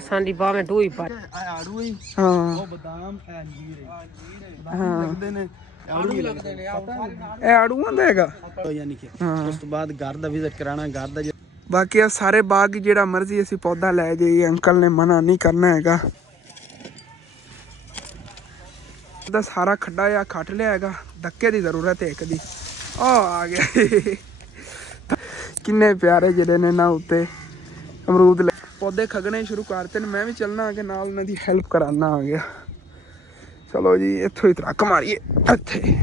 ਸਾਡੀ ਬਾਹ ਮੈਂ ਢੂਈ ਪਾ ਆੜੂ ਹੀ ਹਾਂ ਉਹ ਬਦਾਮ ਅੰਜੀਰ ਲੱਗਦੇ ਨੇ ਆੜੂ ਵੀ ਲੱਗਦੇ ਨੇ ਇਹ ਆੜੂ ਹੁੰਦਾ ਹੈਗਾ ਯਾਨੀ ਕਿ ਉਸ ਤੋਂ ਬਾਅਦ ਘਰ ਦਾ ਵਿਜ਼ਿਟ ਕਰਾਣਾ ਘਰ ਦਾ ਬਾਕੀ ਆ ਸਾਰੇ ਬਾਗ ਜਿਹੜਾ ਮਰਜ਼ੀ ਅਸੀਂ ਪੌਦਾ ਲੈ ਜਾਈਏ ਅੰਕਲ ਨੇ ਮਨਾ ਨਹੀਂ ਕਰਨਾ ਹੈਗਾ ਦਾ ਸਾਰਾ ਖੱਡਾ ਜਾਂ ਖੱਟ ਲਿਆ ਹੈਗਾ ਧੱਕੇ ਦੀ ਜ਼ਰੂਰਤ ਹੈ ਇੱਕ ਦੀ ਆ ਗਿਆ ਕਿੰਨੇ ਪਿਆਰੇ ਜਿਹੜੇ ਨੇ ਨਾ ਉੱਤੇ ਅਮਰੂਦ ਪੌਦੇ ਖਗਣੇ ਸ਼ੁਰੂ ਕਰਤੇ ਨੇ ਮੈਂ ਵੀ ਚੱਲਣਾ ਅੱਗੇ ਨਾਲ ਉਹਨਾਂ ਦੀ ਹੈਲਪ ਕਰਾਉਣਾ ਆ ਗਿਆ ਚਲੋ ਜੀ ਇੱਥੋਂ ਹੀ ਧੱਕ ਮਾਰੀਏ ਇੱਥੇ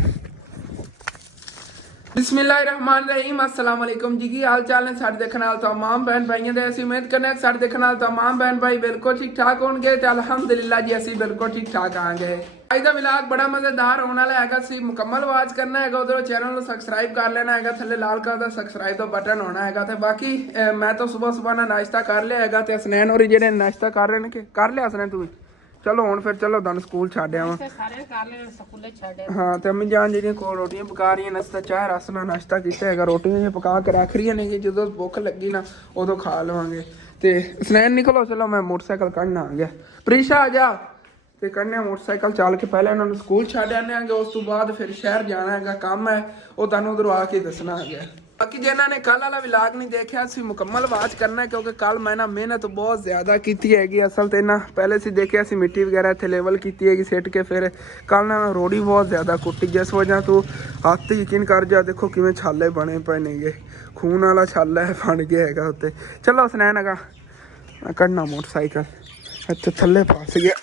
बिस्मिल्लाहिर्रहमानिर्रहीम अस्सलाम वालेकुम जी की हाल चाल ने साढ़े देखने वाले तमाम बहन भाइयों दे असी उम्मीद करने साढ़े देखने वाले तमाम बहन भाई बिल्कुल ठीक ठाक होंगे तो अल्हम्दुलिल्लाह जी असी बिल्कुल ठीक ठाक आएंगे आज का व्लॉग बड़ा मजेदार होने वाला है सी मुकम्मल वाच करना है उधर चैनल को सबसक्राइब कर लेना है थले लाल कलर का सबसक्राइब का बटन होना है तो बाकी मैं तो सुबह सुबह ना नाश्ता कर लिया है तो हसनैन होरी जेडे नाश्ता कर रहे हैं कर लिया हसनैन तू चलो हुण फिर चलो तुहानूं स्कूल छड्ड आवां हाँ तो अम्मी जान जी कोल रोटियां पका रही हैं नाश्ता चाह रस नाल नाश्ता कीता हैगा रोटियां पका के रख रही ने जो भुख लगी ना उदों खा लवांगे तो स्नैन निकलो चलो मैं मोटरसाइकिल कढ़ना आ गया प्रीशा आ जा तो कढ़ने मोटरसाइकिल चल के पहले उन्होंने स्कूल छड्ड आने उस तो बाद फिर शहर जाना है काम है वो तुहानूं उधरों आके दसना है बाकी जिन्होंने कल वाला व्लॉग नहीं देखा असी मुकम्मल वाच करना है क्योंकि कल मैं ना मेहनत बहुत ज़्यादा की हैगी असल तो ना पहले से देखिए असी मिट्टी वगैरह इतने लेवल की हैगी सिट के फिर कल ना रोड़ी बहुत ज़्यादा कुटी जिस वजह तो हथ यकीन कर जा देखो किमें छाले बने पे नहीं खून वाला छाला है बन गया है उत्ते चलो स्नैन है कढ़ना मोटरसाइकिल इतने थले फस गया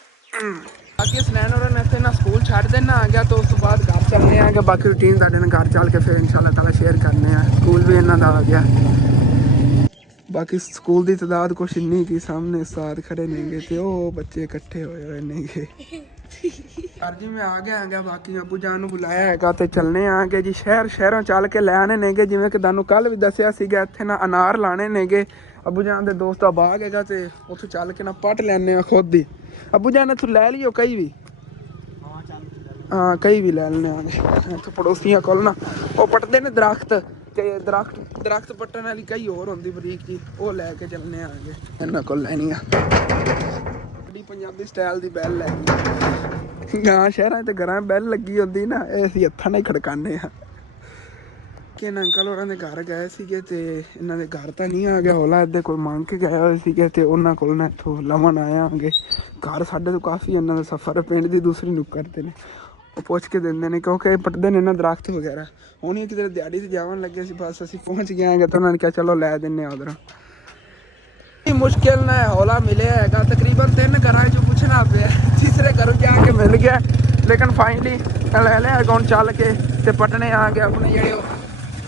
बाकी स्नैन और इतने ना स्कूल छड्ड देना आ गया तो उस तो बाद घर चलने आगे बाकी रूटीन तुहाडे नाल घर चल के फिर इंशाल्लाह ताला शेयर करने स्कूल भी इन्हां दा आ गया बाकी स्कूल की तादाद कुछ इन्नी की सामने उस्ताद खड़े नेगे तो वो बच्चे इकट्ठे होए हुए नेगे घर जी मैं आ गया बाकी अबू जान नूं बुलाया हैगा तो चलने आगे जी शहरों चल के लै आने नेगे जिवें कि तुहानूं कल भी दस्सिया सीगा इत्थे ना अनार लाने नेगे अबू जान दे दोस्त दा बाग हैगा ते उत्थे चल के ना पट लैने खुद ही अबू जान इत्थों लै लियो कई भी हाँ कई भी लै लैने आगे इत्थों पड़ोसियां कोल ना वो पटदे ने दरख्त ते दरख्त पट्टन वाली कई होर होंदी बरीक जी वो लैके चलने आगे इन्हां कोल लैनी बड़ी पंजाबी स्टाइल दी बैल लैनी गां शहरां ते घरां बैल लगी होंदी ना असीं हत्थां नाल खड़काने कि अंकल होरां दे घर गए सीगे ते इन्हां दे घर तां नहीं आ गया होला इधर कोई मंग के गए होए सीगे ते उन्हां कोल ना इत्थों लवन आया आगे घर साडे तो काफ़ी इन्हां दा सफ़र पिंड दी दूसरी नुक्कड़ ते ने वो पुछ के देंदे ने क्योंकि पटदे ने ना दरख्त वगैरह हुण किधर दिहाड़ी ते जावन लगे सी बस असीं पहुंच गए हैं तो उन्होंने कहा चलो लै दिन्ने उधरों मुश्किल ना हौला मिले हैगा तकरीबन 3 घर जो पुछना पे तीसरे घर जाके मिल गया लेकिन फाइनली ले लिया अगों चल के ते पटने आ गया अपने जेड़े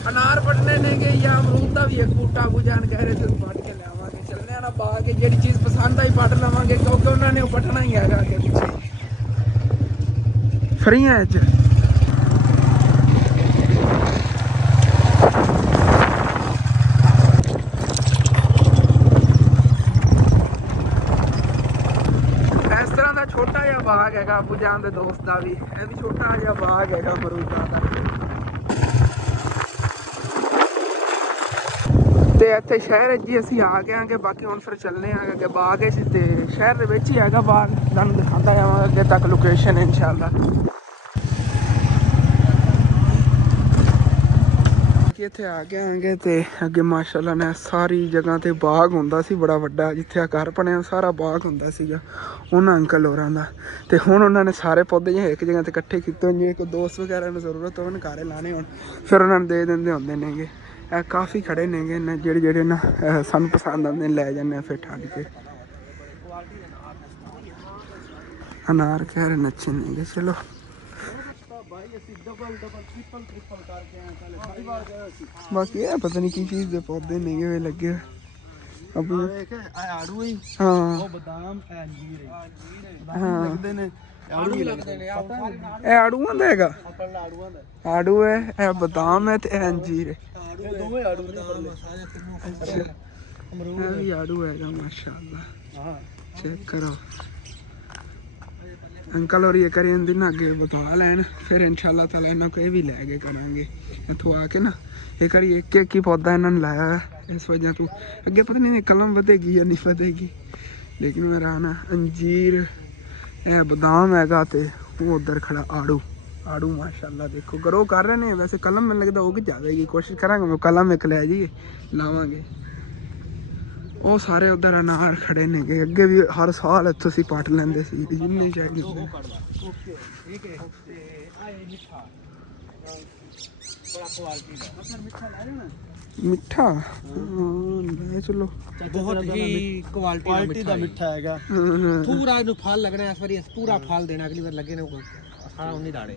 अनार पटने ने गए या अमरूद का भी एक बूटा बुझान कह रहे थे पट के लियावांगे चलने ना बाग के जेड़ी चीज़ पसंद आई पट लवांगे क्योंकि उन्होंने पटना ही है अगे पीछे फ्री है इस तरह का छोटा जिहा बाग है अबू जान दे दोस्त का भी यह भी छोटा जिहा बाग है अमरूदा का तो इतने शहर जी असी आ गए हैं बाकी हम फिर चलने अगे बाग है तो शहर ही है बाग तुहानूं दिखाता जावांगा अगे तक लोकेशन इंशाअल्लाह इत्थे आ गए हैं तो अगे माशाअल्लाह ने सारी जगह ते बाग हुंदा सी बड़ा वड्डा जिथे घर बनिया सारा बाग हुंदा सीगा उन्हां अंकल होरां दा ते हुण उन्होंने सारे पौधे एक जगह ते इकट्ठे कीते जे कोई दोस्त वगैरह नूं जरूरत होवे घरे लाने होण फिर उन्होंने दे दिंदे हुंदे नेगे काफ़ी खड़े नेगे ने जेड़े ना सानूं पसंद आंदे लै जाने फिर ठंड के अनार कह रहे नच्चे नेगे चलो बाकी है पता नहीं की चीज़ दे पौधे नेगे वे लगे अब आड़ू ही हाँ वो बदाम अंजीर हाँ लगदे ने आड़ू भी लगदे ने ए आड़ू होंदा हैगा आड़ू है ए बदाम है ते अंजीर है ये दोवें आड़ू ने अच्छा अमरूद भी आड़ू हैगा माशाअल्लाह हां चेक करो अंकल और ये करें दिन अगे बता लैन फिर इंशाल्लाह ताला इन्हों को भी लै गए करांगे इत्थों आके ना एक बारी एक ही पौधा इन्होंने लाया इस वजह तो अगे पता नहीं कलम वधेगी या नहीं वधेगी, लेकिन मेरा ना अंजीर है, बादाम हैगा ते वो उधर खड़ा आड़ू माशाल्लाह देखो ग्रो कर रहे हैं। वैसे कलम मैंने लगता उग जाएगी, कोशिश करांगे मैं कलम एक लै जाइए लावांगे। वो सारे उधर अनार खड़े ने गे, अगे भी हर साल इत्थों सी पट लेंदे सी जिन्ने चाहिए। मिठा ले चलो, बहुत ही क्वालिटी दा मिठा हैगा। पूरा इनु फल लगना है, इस बारी पूरा फल देना, अगली बार लगे ने 18-19 दाने।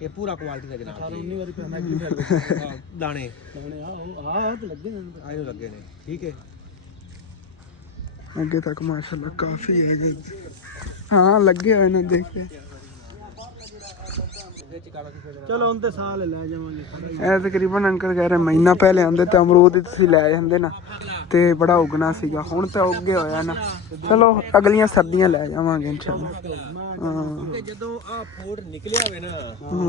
ये पूरा क्वालिटी दा जनाब 18-19 वाली पैना अगली बार दाने तो लगे ने। ठीक है अगे तक माशाल्लाह काफी है जी। हाँ लगे हुए ने देखे। चलो उनते साल ले जावांगे। ए तकरीबन अंकल कह रहे महीना पहले आंदे ते अमरूद ही तुसीं लै जांदे ना ते बड़ा उगना सीगा, हुण ते उगे होया ना। चलो अगलियां सर्दियां लै जावांगे इंशाल्लाह। हां जदों आ फूट निकलिया होवे ना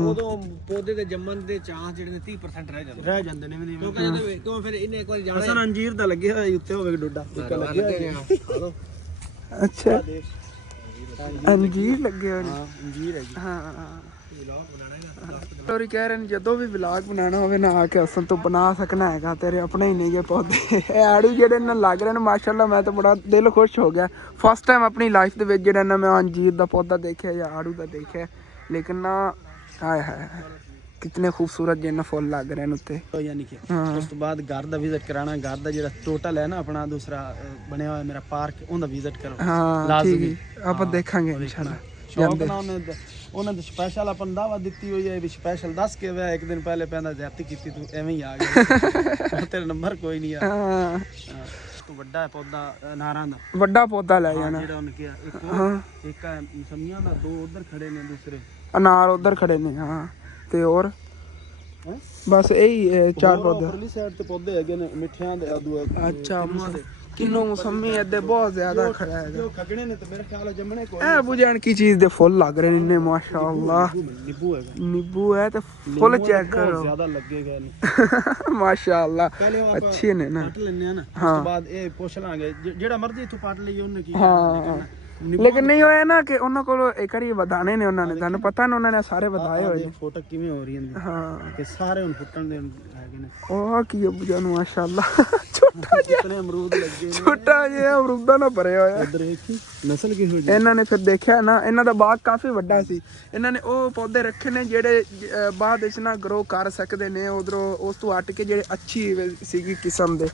उदों पौधे दे जम्मन दे चांस जेहड़े ने 30% रह जांदे ने। क्यों फिर इन्हें एक बार जाना असन अंजीर दा लगे होए उत्ते होवे डोडा एक लगे होए। अच्छा अंजीर लगे हुए ने। हां अंजीर है जी। हां और कह रहे हैं जदों भी व्लॉग बनाना होवे ना आके असन तो बना सकना हैगा, तेरे अपने ही नहीं है पौधे। आड़ू जेडे ना लग रहे हैं माशाल्लाह, मैं तो बड़ा दिल खुश हो गया। फर्स्ट टाइम अपनी लाइफ दे विच जेड़ा ना मैं अंजीर दा पौधा देखा या आड़ू दा देखा, लेकिन ना हाय हाय कितने खूबसूरत जिन्ना फुल लग रहे हैं उत्ते। तो यानी कि उस तो बाद घर दा विजिट कराना, घर दा जेड़ा टोटल है ना अपना दूसरा बनया हुआ मेरा पार्क ओंदा विजिट करो। हां लाजमी आप देखेंगे इंशाल्लाह। शौक ना उन्होंने स्पेशल अपन दावत दी हुई है भी स्पेशल दस के वे एक दिन पहले पैदा ज्यादती की तू एवें ही आ गया। तेरा नंबर कोई नहीं है। हां तो बड़ा है पौधा अनारां दा, बड़ा पौधा ले जाना जेड़ा उन्होंने किया। एक हां एक है मौसमियां दा, दो उधर खड़े ने, दूसरे अनार उधर खड़े ने। हां ते और बस यही चार पौधे परली साइड ते पौधे हैगे ने मिठियां दे अदू। अच्छा किन्नो मौसमी इधर बहुत ज्यादा खड़ा है जो खगणे ने तो मेरे ख्याल जमने को ए बुझान की चीज दे फुल लग रहे ने माशाल्लाह। नींबू है तो फुल चेक करो ज्यादा लगेगा माशाल्लाह अच्छे ने ना। काट लेने ना उसके बाद ए पुछ लांगे जेड़ा मर्जी तू काट ਲਈ ਉਹਨੇ ਕੀ। हां लेकिन नहीं होया ना कि ਉਹਨਾਂ ਕੋਲ ਇੱਕ ਵਾਰੀ ਵਧਾਣੇ ਨੇ, ਉਹਨਾਂ ਨੇ ਤੁਹਾਨੂੰ ਪਤਾ ਨਾ ਉਹਨਾਂ ਨੇ ਸਾਰੇ ਵਧਾਏ ਹੋਏ ਨੇ। ਫੋਟੋ ਕਿਵੇਂ ਹੋ ਰਹੀ ਹੈ। ਹਾਂ ਕਿ ਸਾਰੇ ਹੁਣ ਫੁੱਟਣ ਦੇ ਹੈਗੇ ਨੇ। ਉਹ ਕੀ ਅਬੂ ਜਾਨ ਮਾਸ਼ਾਅੱਲਾ ਛੋਟਾ ਜਿਹਾ ਕਿਤਨੇ ਅਮਰੂਦ ਲੱਗੇ ਨੇ, ਛੋਟਾ ਜਿਹਾ ਅਮਰੂਦਾਂ ਨਾਲ ਭਰਿਆ ਹੋਇਆ। ਇਧਰ ਵੇਖੀ ਨਸਲ ਕਿਹੋ ਜਿਹੀ। ਇਹਨਾਂ ਨੇ ਫਿਰ ਦੇਖਿਆ ਨਾ ਇਹਨਾਂ ਦਾ ਬਾਗ ਕਾਫੀ ਵੱਡਾ ਸੀ, ਇਹਨਾਂ ਨੇ ਉਹ ਪੌਦੇ ਰੱਖੇ ਨੇ ਜਿਹੜੇ ਬਾਅਦ ਵਿੱਚ ਨਾ ਗਰੋ ਕਰ ਸਕਦੇ ਨੇ ਉਧਰੋਂ ਉਸ ਤੋਂ ਹਟ ਕੇ ਜਿਹੜੇ ਅੱਛੀ ਸੀਗੀ ਕਿਸਮ ਦੇ।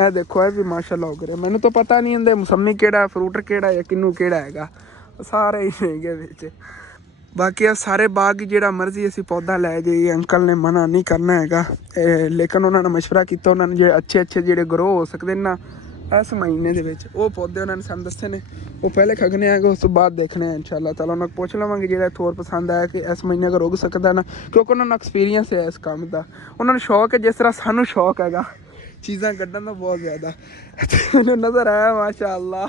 ਇਹ ਦੇਖੋ ਇਹ ਵੀ ਮਾਸ਼ਾਅੱਲਾ ਹੋ ਗਏ। ਮੈਨੂੰ ਤਾਂ ਪਤਾ ਨਹੀਂ ਇਹਦੇ ਮੌਸਮੀ ਕਿਹੜਾ ਫਰੂਟ ਕਿਹੜਾ ਜਾਂ ਕਿੰਨੂ ਕਿਹੜਾ ਹੈਗਾ, ਸਾਰੇ ਹੀ ਨੇਗੇ ਵਿੱਚ। ਬਾਕੀ ਆ ਸਾਰੇ ਬਾਗ ਜਿਹੜਾ ਮਰਜ਼ੀ ਅਸੀਂ ਪੌਦਾ ਲੈ ਜਾਈਏ ਅੰਕਲ ਨੇ ਮਨਾ ਨਹੀਂ ਕਰਨਾ ਹੈਗਾ। ਲੇਕਿਨ ਉਹਨਾਂ ਨੇ ਮਸ਼ਵਰਾ ਕੀਤਾ, ਉਹਨਾਂ ਨੇ ਜਿਹੜੇ ਅੱਛੇ ਜਿਹੜੇ ਗਰੋ ਹੋ ਸਕਦੇ ਨੇ ਨਾ ਇਸ ਮਹੀਨੇ ਦੇ ਵਿੱਚ ਉਹ ਪੌਦੇ ਉਹਨਾਂ ਨੇ ਸਾਨੂੰ ਦੱਸੇ ਨੇ। ਉਹ ਪਹਿਲੇ ਖਗਨੇ ਆਗੇ ਉਸ ਤੋਂ ਬਾਅਦ ਦੇਖਣੇ ਆ ਇਨਸ਼ਾਅੱਲਾ ਤਾਲਾ। ਉਹਨਾਂ ਨੂੰ ਪੁੱਛ ਲਵਾਂਗੇ ਜਿਹੜਾ ਹੋਰ ਪਸੰਦ ਆਇਆ ਕਿ ਇਸ ਮਹੀਨੇ ਅਗਰ ਉੱਗ ਸਕਦਾ ਨਾ, ਕਿਉਂਕਿ ਉਹਨਾਂ ਨੂੰ ਐਕਸਪੀਰੀਅੰਸ ਹੈ ਇਸ ਕੰਮ ਦਾ। ਉਹਨਾਂ ਨੂੰ ਸ਼ੌਕ ਹੈ ਜਿਸ ਤਰ੍ਹਾਂ ਸਾਨੂੰ ਸ਼ੌਕ ਹੈਗਾ ਚੀਜ਼ਾਂ ਕੱਢਣ ਦਾ ਬਹੁਤ ਜ਼ਿਆਦਾ। ਮੈਨੂੰ ਨਜ਼ਰ ਆਇਆ ਮਾਸ਼ਾਅੱਲਾ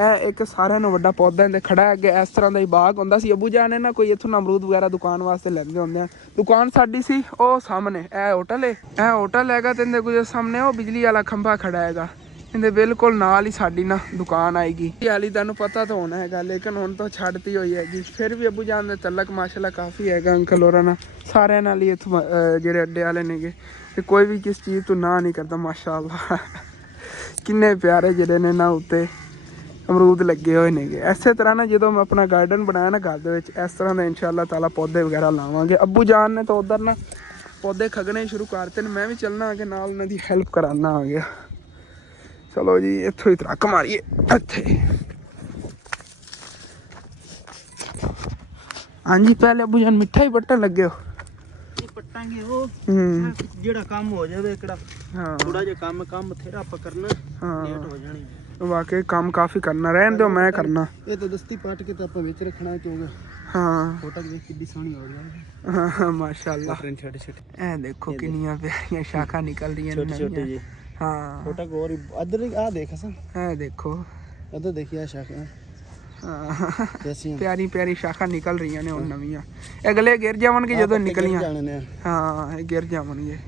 ਇਹ ਇੱਕ ਸਾਰਿਆਂ ਨੂੰ ਵੱਡਾ ਪੌਦਾ ਇਹਦੇ ਖੜਾ ਅੱਗੇ ਇਸ ਤਰ੍ਹਾਂ ਦਾ ਹੀ ਬਾਗ ਹੁੰਦਾ ਸੀ। ਅਬੂ ਜਾਨ ਨੇ ਨਾ ਕੋਈ ਇੱਥੋਂ ਅਮਰੂਦ ਵਗੈਰਾ ਦੁਕਾਨ ਵਾਸਤੇ ਲੈਂਦੇ ਹੁੰਦੇ ਆ। ਦੁਕਾਨ ਸਾਡੀ ਸੀ ਉਹ ਸਾਹਮਣੇ, ਇਹ ਹੋਟਲ ਹੈ, ਇਹ ਹੋਟਲ ਹੈਗਾ ਤੇ ਇਹਦੇ ਕੁਝ ਸਾਹਮਣੇ ਉਹ ਬਿਜਲੀ ਵਾਲਾ ਖੰਭਾ ਖੜਾ ਹੈਗਾ। ਇਹਦੇ ਬਿਲਕੁਲ ਨਾਲ ਹੀ ਸਾਡੀ ਨਾ ਦੁਕਾਨ ਆਏਗੀ। ਹਾਲੀ ਤੁਹਾਨੂੰ ਪਤਾ ਤਾਂ ਹੋਣਾ ਹੈਗਾ, ਲੇਕਿਨ ਹੁਣ ਤਾਂ ਛੱਡਤੀ ਹੋਈ ਹੈਗੀ। ਫਿਰ ਵੀ ਅਬੂ ਜਾਨ ਦੇ ਤਲਕ ਮਾਸ਼ਾਅੱਲਾ ਕਾਫੀ ਹੈਗਾ ਅੰਕਲ ਹੋਰਾਂ ਨਾਲ, ਸਾਰਿਆਂ ਨਾਲ ਹੀ ਇੱਥੋਂ ਜਿਹੜੇ ਅੱਡੇ ਵਾਲੇ ਨੇਗੇ। ਤੇ ਕੋਈ ਵੀ ਕਿਸ ਚੀਜ਼ ਤੋਂ ਨਾ ਨਹੀਂ ਕਰਦਾ ਮਾਸ਼ਾਅੱਲਾ। ਕਿੰਨੇ ਪਿਆਰੇ ਜਿਹੜੇ ਨੇ ਨਾ ਉੱਤੇ ਅਮਰੂਦ ਲੱਗੇ ਹੋਏ ਨੇਗੇ। ਇਸੇ ਤਰ੍ਹਾਂ ਨਾ ਜਦੋਂ ਮੈਂ ਆਪਣਾ ਗਾਰਡਨ ਬਣਾਇਆ ਨਾ ਘਰ ਦੇ ਵਿੱਚ ਇਸ ਤਰ੍ਹਾਂ ਦੇ ਇਨਸ਼ਾਅੱਲਾ ਤਾਲਾ ਪੌਦੇ ਵਗੈਰਾ ਲਾਵਾਂਗੇ। ਅੱਬੂ ਜਾਨ ਨੇ ਤਾਂ ਉੱਧਰ ਨਾ ਪੌਦੇ ਖਗਣੇ ਸ਼ੁਰੂ ਕਰਤੇ ਨੇ, ਮੈਂ ਵੀ ਚੱਲਣਾ ਆ ਕੇ ਨਾਲ ਉਹਨਾਂ ਦੀ ਹੈਲਪ ਕਰਾਉਣਾ ਆ ਗਿਆ। ਚਲੋ ਜੀ ਇੱਥੋਂ ਹੀ ਤਰੱਕ ਮਾਰੀਏ ਇੱਥੇ। ਹਾਂਜੀ ਪਹਿਲੇ ਅੱਬੂ ਜਾਨ ਮਿੱਠਾ ਹੀ ਪੱਟਣ ਲੱਗੇ ਹੋ। ਪੱਟਾਂਗੇ ਉਹ ਜਿਹੜਾ ਕੰਮ ਹੋ ਜਾਵੇ ਕਿਹੜਾ। ਹਾਂ ਥੋੜਾ ਜਿਹਾ ਕੰਮ ਬਥੇਰਾ ਆਪਾਂ ਕਰਨਾ, ਲੇਟ ਹੋ ਜਾਣੀ। ਵਾਕਈ ਕੰਮ ਕਾਫੀ ਕਰਨਾ, ਰਹਿਣ ਦਿਓ ਮੈਂ ਕਰਨਾ। ਇਹ ਤਾਂ ਦਸਤੀ ਪੱਟ ਕੇ ਤਾਂ ਆਪਾਂ ਵਿੱਚ ਰੱਖਣਾ ਕਿਉਂਕਿ ਹਾਂ ਫੋਟੋ ਦੇਖ ਕਿੰਨੀ ਸੋਹਣੀ ਹੋ ਰਹੀ ਹੈ। ਹਾਂ ਮਾਸ਼ਾਅੱਲਾ ਛੋਟੇ ਛੋਟੇ ਇਹ ਦੇਖੋ ਕਿੰਨੀਆਂ ਪਿਆਰੀਆਂ ਸ਼ਾਖਾਂ ਨਿਕਲ ਰਹੀਆਂ ਨੇ ਛੋਟੇ ਜੀ। ਹਾਂ ਫੋਟੋ ਗੌਰ ਇੱਧਰ ਆ ਦੇਖ ਅਸਾਂ, ਇਹ ਦੇਖੋ ਇੱਧਰ ਦੇਖਿਆ ਸ਼ਾਖਾਂ। ਹਾਂ ਪਿਆਰੀ ਪਿਆਰੀ ਸ਼ਾਖਾਂ ਨਿਕਲ ਰਹੀਆਂ ਨੇ ਹੁਣ ਨਵੀਆਂ। ਅਗਲੇ ਗਿਰ ਜਾਵਣਗੇ ਜਦੋਂ ਨਿਕਲੀਆਂ। ਹਾਂ ਇਹ ਗਿਰ ਜਾਵਣਗੇ।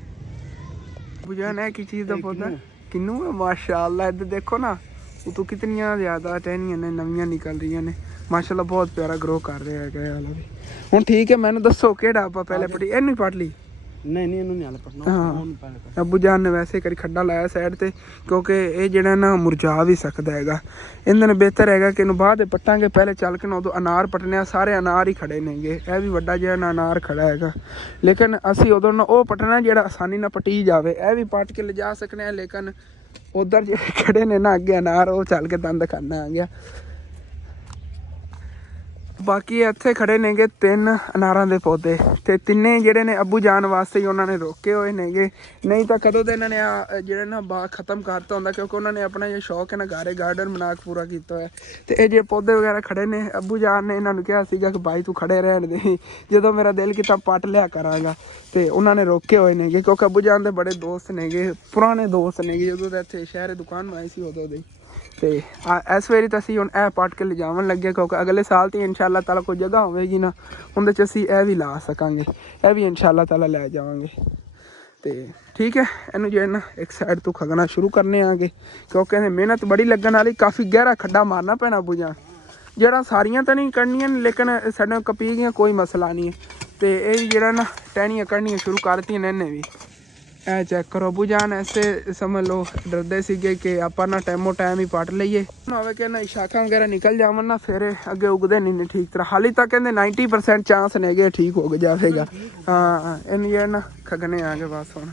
बुझान है कि चीज़ का पौधा किन्नू है माशाल्लाह। इधर देखो ना तो कितनियां ज़्यादा टहनियां ने नवियां निकल रही ने माशाल्लाह। बहुत प्यारा ग्रो कर रहा है वाला भी। हुण ठीक है मैंने दसो केड़ा आपा पहले पटी इनू पट ली नहीं इन्हों नहीं हाले पटना। हाँ अबू जान ने वैसे करी खड्डा लाया साइड ते क्योंकि ये जेड़ा ना मुरझा भी सकता है। इन्हें ने बेहतर है कि इन्हू बाद पट्टांगे पहले चल के ना उदों अनार पटने सारे अनार ही खड़े नेगे। यह भी वड्डा जेड़ा ना अनार खड़ा है लेकिन असी उदों ना वो पटना जेड़ा आसानी ना पटी जावे। यह भी पट के ले जा सकने लेकिन उधर जो खड़े ने ना अगे अनार वो चल के दंद खाना आ गया। बाकी इत्थे खड़े नेगे 3 अनारां दे पौधे ते तिन्ने जेड़े ने अबू जान वास्ते ही उन्होंने रोके हुए नेगे। नहीं तो कदों तो इन्होंने जेड़ा ना बाग खत्म करता होंदा क्योंकि उन्होंने अपना जो शौक है ना घरे गार्डन बना के पूरा किया है। तो ये जो पौधे वगैरह खड़े ने अबू जान ने इन्होंने कहा सीगा कि भाई तू खड़े रहने दे जो मेरा दिल किता पट लिया करांगा। तो उन्होंने रोके हुए नेगे क्योंकि अबू जान के बड़े दोस्त नेगे पुराने दोस्त नेगे जो इतने शहर दुकान बनाई सी उदों दी। तो इस वारी तो असी हुण ए पट के ले जावन लगे क्योंकि अगले साल तो इंशाअल्लाह ताला कोई जगह होगी ना उंदे च असी ए भी ला सकांगे। ए भी इंशाअल्लाह ताला लै जावांगे। तो ठीक है इनू जो है ना एक साइड तो खगना शुरू करने आगे क्योंकि मेहनत बड़ी लगन वाली काफ़ी गहरा खड्डा मारना पैना बुझा जड़ा सारियां तो नहीं करनियां लेकिन साढ़े कपी गई कोई मसला नहीं है। तो यही जरा ना टहनियाँ कढ़नियाँ शुरू कर दी इन्हें भी। ए चेक करो अबू जान ऐसे समझ लो डरते सीगे कि आप ना टाइमो टाइम ही पट लीए होवे कि ना शाखा वगैरह निकल जावन ना फिर अगे उगते नहीं ठीक तरह। हाली तक कहते 90% चांस ने ठीक हो जाएगा। हाँ इन ये ना खगने आ गए बस हुण।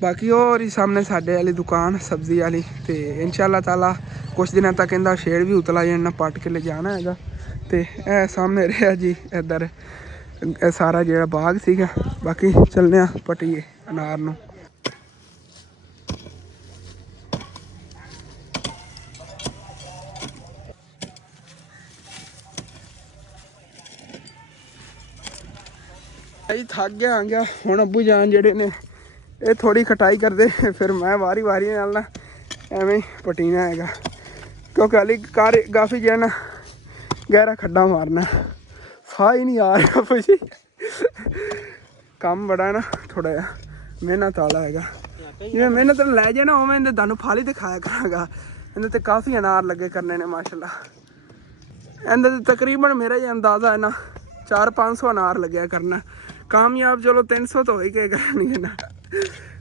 बाकी और ही सामने साडे वाली दुकान सब्जी वाली तो इंशाअल्लाह ताला कुछ दिनों तक इनका शेड भी उतला जाना पट के ले जाना है। तो यह सामने रहा जी इधर सारा जो बाग सीगा। बाकी चलने पटिए अनार नूं। थक गया आ गया हुण अबू जान जेडे ने ये थोड़ी खटाई करते फिर मैं वारी वारी नाल ना एवें पटीना है क्योंकि अली काफ़ी जो है ना गहरा खड्डा मारना साह ही नहीं आ रहा भाई। काम बड़ा है ना थोड़ा जहा मेहनत वाला है जिवें मेहनत लै जाए ना उवें तुहानूं फल ही दिखाया करांगा। इन्हें तो काफ़ी अनार लगे करने ने माशाल्लाह। इन्हें तकरीबन मेरा ये अंदाज़ा है ना 400-500 अनार लग्या करना कामयाब। चलो 300 तो हो ही गए करनी ना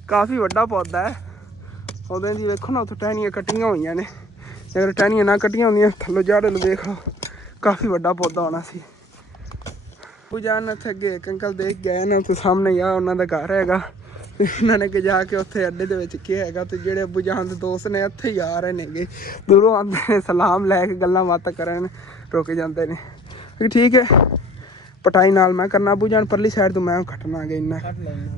काफ़ी वड्डा पौधा है। उदों दी देखो ना उत्थों टहनियाँ कट्टियां हुई ने अगर टहनियाँ ना कट्टियां होंदियां थल्लों जड़ देख लो काफ़ी वड्डा पौधा होना सी। अबू जान उत्थे अगे एक अंकल देख गए ना तो सामने ही उन्होंने घर है। इन्होंने कि जाके उत्थे अड्डे दे विच क्या है तो जेडे अबू जान के दोस्त ने उत्थे ही आ रहे ने दूरों आते हैं सलाम लैके गल्लां बातां करन रुक जाते हैं। ठीक है पटाई नाल मैं करना अबू जान परली साइड तो मैं कटना गई इन्ना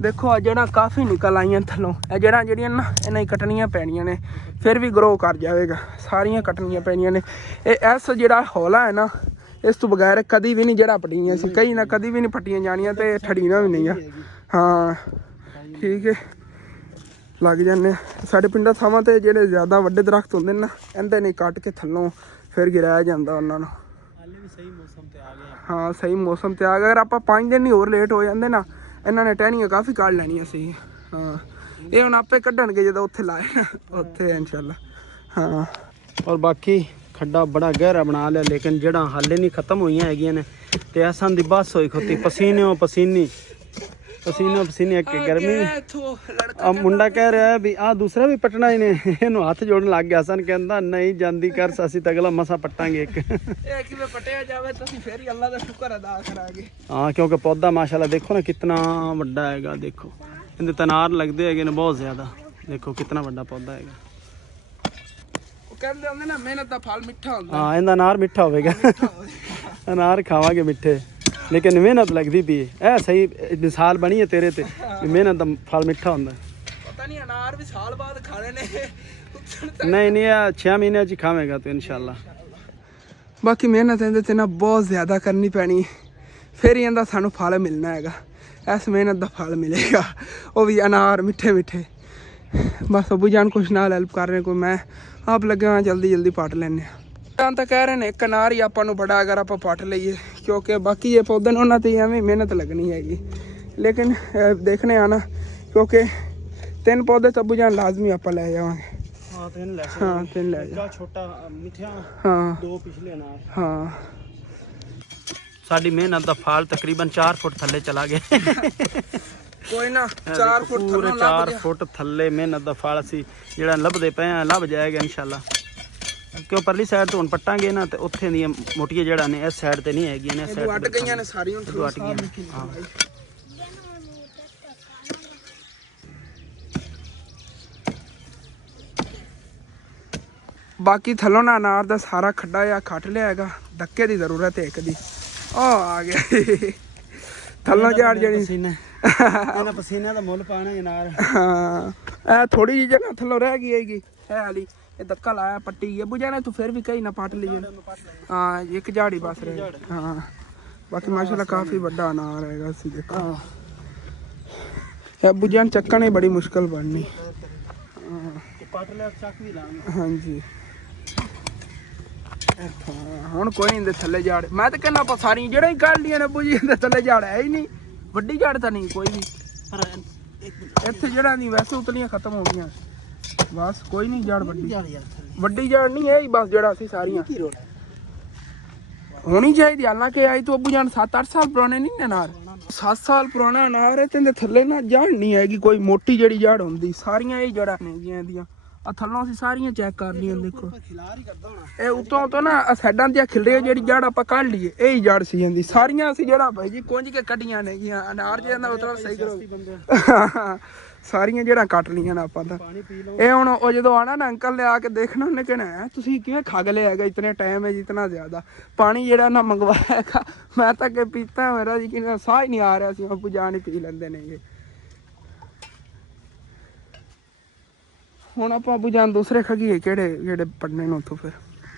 देखो जड़ा काफ़ी निकल आईयां थल्लों जड़ा जड़ियां ना इन्हें कटनियां पैनियां ने फिर भी ग्रो कर जाएगा सारियां कटनियां पैनियां ने। इस जड़ा हौला है ना इस तो बगैर कभी भी नहीं जड़ा पटियां सी कई ना कभी भी नहीं पटियां जानियां तो ठड़ीना भी नहीं है। हाँ ठीक है लग जाने साढ़े पिंडा थावां ते जेडे ज़्यादा वड्डे दरख्त होंदे ना इन्हें नहीं कट के थल्लों फिर गिराया जाता उन्होंने। हाँ सही मौसम ते आ गया अगर आप 5 दिन ही होर लेट हो जाते ना इन्होंने टहनियाँ काफ़ी काट लैनियां सी। हाँ ये हुण आपे कड्ढणगे जो उत्थे लाए ना उत्थे इंशाअल्लाह। हाँ और बाकी खड्डा बड़ा गहरा बना लिया लेकिन जड़ा हाले नहीं खत्म हुई है ने तो ऐसा दी बस होई खोती पसीने पसीनी एक गर्मी। अब मुंडा कह रहा है भी आ दूसरा भी पटना ही ने इन्हू हाथ जोड़न लग गया सन कहंदा नहीं जांदी कर असीं तो अगला मसा पट्टांगे एक पटिया जावे तो फिर ही अल्लाह दा शुक्र अदा करांगे। हाँ क्योंकि पौधा माशाल्लाह देखो ना कितना बड़ा है देखो इनके तनार लगते है बहुत ज़्यादा देखो कितना बड़ा पौधा है। कहते होंगे ना मेहनत का फल मीठा होता है। हाँ इनका अनार मीठा होगा अनार खावांगे मीठे लेकिन मेहनत लगती पी है सही मिसाल बनी है तेरे ते मेहनत का फल मीठा होंदा पता नहीं अनार भी साल बाद खाने ने नहीं 6 महीने च खावेगा तो इंशाल्लाह। बाकी मेहनत इहदे ते ना बहुत ज़्यादा करनी पैनी फिर ही इहदा सानू फल मिलना है। इस मेहनत का फल मिलेगा वो भी अनार मीठे मीठे। बस अबू जान कुछ नाल हेल्प कर रहे कोई मैं आप लगे हुए जल्दी पट लेने तो कह रहे हैं एक अनार ही आपू बड़ा अगर आप पट लीए क्योंकि बाकी ये पौधे ने उन्होंने तो एवं मेहनत लगनी हैगी लेकिन देखने आना ਕਿਉਂਕਿ 3 ਪੌਦੇ ਤਾਂ ਬੁਝਾਣ ਲਾਜ਼ਮੀ ਆਪਾਂ ਲੈ ਜਾਵਾਂਗੇ। ਹਾਂ 3 ਲੈ ਹਾਂ 3 ਲੈ ਜਾ। ਛੋਟਾ ਮਿੱਠਿਆ ਹਾਂ 2 ਪਿਛਲੇ ਅਨਾਰ। ਹਾਂ ਸਾਡੀ ਮਿਹਨਤ ਦਾ ਫਲ ਤਕਰੀਬਨ 4 ਫੁੱਟ ਥੱਲੇ ਚਲਾ ਗਿਆ। ਕੋਈ ਨਾ 4 ਫੁੱਟ ਪੂਰੇ ਥੱਲੋਂ ਲੱਭ 4 ਫੁੱਟ ਥੱਲੇ ਮਿਹਨਤ ਦਾ ਫਲ ਅਸੀਂ ਜਿਹੜਾ ਲੱਭਦੇ ਪਏ ਆ, ਲੱਭ ਜਾਏਗਾ ਇਨਸ਼ਾਅੱਲਾ। ਕਿਉਂ ਪਰਲੀ ਸਾਈਡ ਤੋਂ ਹੁਣ ਪੱਟਾਂਗੇ ਨਾ ਤੇ ਉੱਥੇ ਦੀਆਂ ਮੋਟੀਆਂ ਜੜ੍ਹਾਂ ਨੇ ਇਸ ਸਾਈਡ ਤੇ ਨਹੀਂ ਹੈਗੀਆਂ ਨੇ, ਇਸ ਸਾਈਡ ਵੱਟ ਗਈਆਂ ਨੇ ਸਾਰੀਆਂ ਵੱਟ ਗਈਆਂ ਨੇ। ਹਾਂ ਬਾਕੀ ਥੱਲੋਂ ਨਾ ਅਨਾਰ ਦਾ ਸਾਰਾ ਖੱਡਾ ਆ ਖੱਟ ਲਿਆ ਹੈਗਾ, ਧੱਕੇ ਦੀ ਜ਼ਰੂਰਤ ਹੈ ਇੱਕ ਦੀ। ਉਹ ਆ ਗਿਆ ਥੱਲੋਂ ਝਾੜ ਜਿਹੜੀ ਇਹਨਾਂ ਪਸੀਨੇ ਦਾ ਮੁੱਲ ਪਾਣਾ ਅਨਾਰ। ਹਾਂ ਇਹ ਥੋੜੀ ਜਿਹੀ ਜਗ੍ਹਾ ਥੱਲੋਂ ਰਹਿ ਗਈ ਹੈਗੀ ਇਹ ਵਾਲੀ, ਇਹ ਧੱਕਾ ਲਾਇਆ ਪੱਟੀ ਹੈ ਬੁਝਾਣਾ ਤੂੰ ਫਿਰ ਵੀ ਕਈ ਨਾ ਪੱਟ ਲਈ। ਹਾਂ ਇੱਕ ਝਾੜੀ ਬਸ ਰਹਿ ਗਈ। ਹਾਂ ਬਾਕੀ ਮਾਸ਼ਾਅੱਲਾ ਕਾਫੀ ਵੱਡਾ ਅਨਾਰ ਹੈਗਾ ਸੀ। ਦੇਖੋ ਇਹ ਬੁਝਾਣ ਚੱਕਣੇ ਬੜੀ ਮੁਸ਼ਕਲ ਬਣਨੀ। ਪੱਟ ਲਿਆ ਚੱਕ ਵੀ ਲਾਂਗੇ। ਹਾਂਜੀ ਹੁਣ ਕੋਈ ਨਹੀਂ ਥੱਲੇ ਝਾੜ, ਮੈਂ ਤਾਂ ਕਹਿੰਦਾ ਆਪਾਂ ਸਾਰੀਆਂ ਜਿਹੜਾ ਹੀ ਕੱਢ ਲੀਆਂ ਨੇ ਬੁਝੀ ਦੇ ਥੱਲੇ ਝਾੜ ਹੈ ਹੀ ਨਹੀਂ, ਵੱਡੀ ਝਾੜ ਤਾਂ ਨਹੀਂ ਕੋਈ ਵੀ ਇੱਥੇ ਜਿਹੜਾ ਨਹੀਂ, ਵੈਸੇ ਉਤਲੀਆਂ ਖਤਮ ਹੋ ਗਈਆਂ ਬਸ, ਕੋਈ ਨਹੀਂ ਝਾੜ ਵੱਡੀ ਝਾੜ ਨਹੀਂ ਹੈ ਬਸ, ਜਿਹੜਾ ਅਸੀਂ ਸਾਰੀਆਂ ਹੋਣੀ ਚਾਹੀਦੀ। ਹਾਲਾਂਕਿ ਆਈ ਤੋਂ ਅੱਬੂ ਜਾਨ 7-8 ਸਾਲ ਪੁਰਾਣੇ ਨਹੀਂ ਨੇ ਅਨਾਰ, 7 ਸਾਲ ਪੁਰਾਣਾ ਅਨਾਰ ਹੈ ਤੇ ਥੱਲੇ ਨਾ ਝਾੜ ਨਹੀਂ ਹੈਗੀ ਕੋਈ ਮੋਟੀ ਜਿਹੜੀ ਝਾੜ ਹੁੰਦੀ, ਸਾਰੀਆਂ ਇਹ ਜੜਾਂ ਨੇ ਗੀਆਂ ਇਹਦੀਆਂ। ਆ ਥੱਲੋਂ ਅਸੀਂ ਸਾਰੀਆਂ ਚੈੱਕ ਕਰ ਲਈਆਂ, ਦੇਖੋ ਇਹ ਉਤੋਂ ਤੋਂ ਨਾ ਸਾਈਡਾਂ ਦੀਆਂ ਖਿਲਰੀਆਂ ਜਿਹੜੀ ਜੜ ਆਪਾਂ ਕੱਢ ਲਈਏ ਇਹ ਹੀ ਜੜ ਸੀ ਜਾਂਦੀ, ਸਾਰੀਆਂ ਅਸੀਂ ਜਿਹੜਾ ਭਾਈ ਜੀ ਕੁੰਝ ਕੇ ਕੱਢੀਆਂ ਨੇ ਗੀਆਂ ਅਨਾਰ ਜਿਹੜਾ ਉਤਰਾ ਸਹੀ ਕਰੋ ਸਾਰੀਆਂ ਜਿਹੜਾ ਕੱਟ ਲਈਆਂ ਨੇ ਆਪਾਂ ਤਾਂ। ਇਹ ਹੁਣ ਉਹ ਜਦੋਂ ਆਣਾ ਨਾ ਅੰਕਲ ਨੇ ਆ ਕੇ ਦੇਖਣਾ, ਉਹਨੇ ਕਹਿਣਾ ਤੁਸੀਂ ਕਿਵੇਂ ਖੱਗ ਲਿਆ ਹੈਗਾ ਇਤਨੇ ਟਾਈਮ ਹੈ ਜਿਤਨਾ ਜ਼ਿਆਦਾ ਪਾਣੀ ਜਿਹੜਾ ਨਾ ਮੰਗਵਾਇਆ ਹੈਗਾ, ਮੈਂ ਤਾਂ ਅੱਗੇ ਪੀਤਾ ਮੇਰਾ ਜੀ ਕਿ ਸਾਹ ਹੀ ਨਹੀਂ ਆ ਰਿਹਾ ਸੀ, ਆਪੂ ਜਾਨ ਹੀ ਪੀ ਲੈਂਦੇ ਨੇਗੇ। ਹੁਣ ਆਪਾਂ ਆਪੂ ਜਾਨ ਦੂਸਰੇ ਖਗੀਏ ਕਿਹੜੇ ਪੜਨੇ ਨੂੰ ਉੱਥੋਂ ਫਿਰ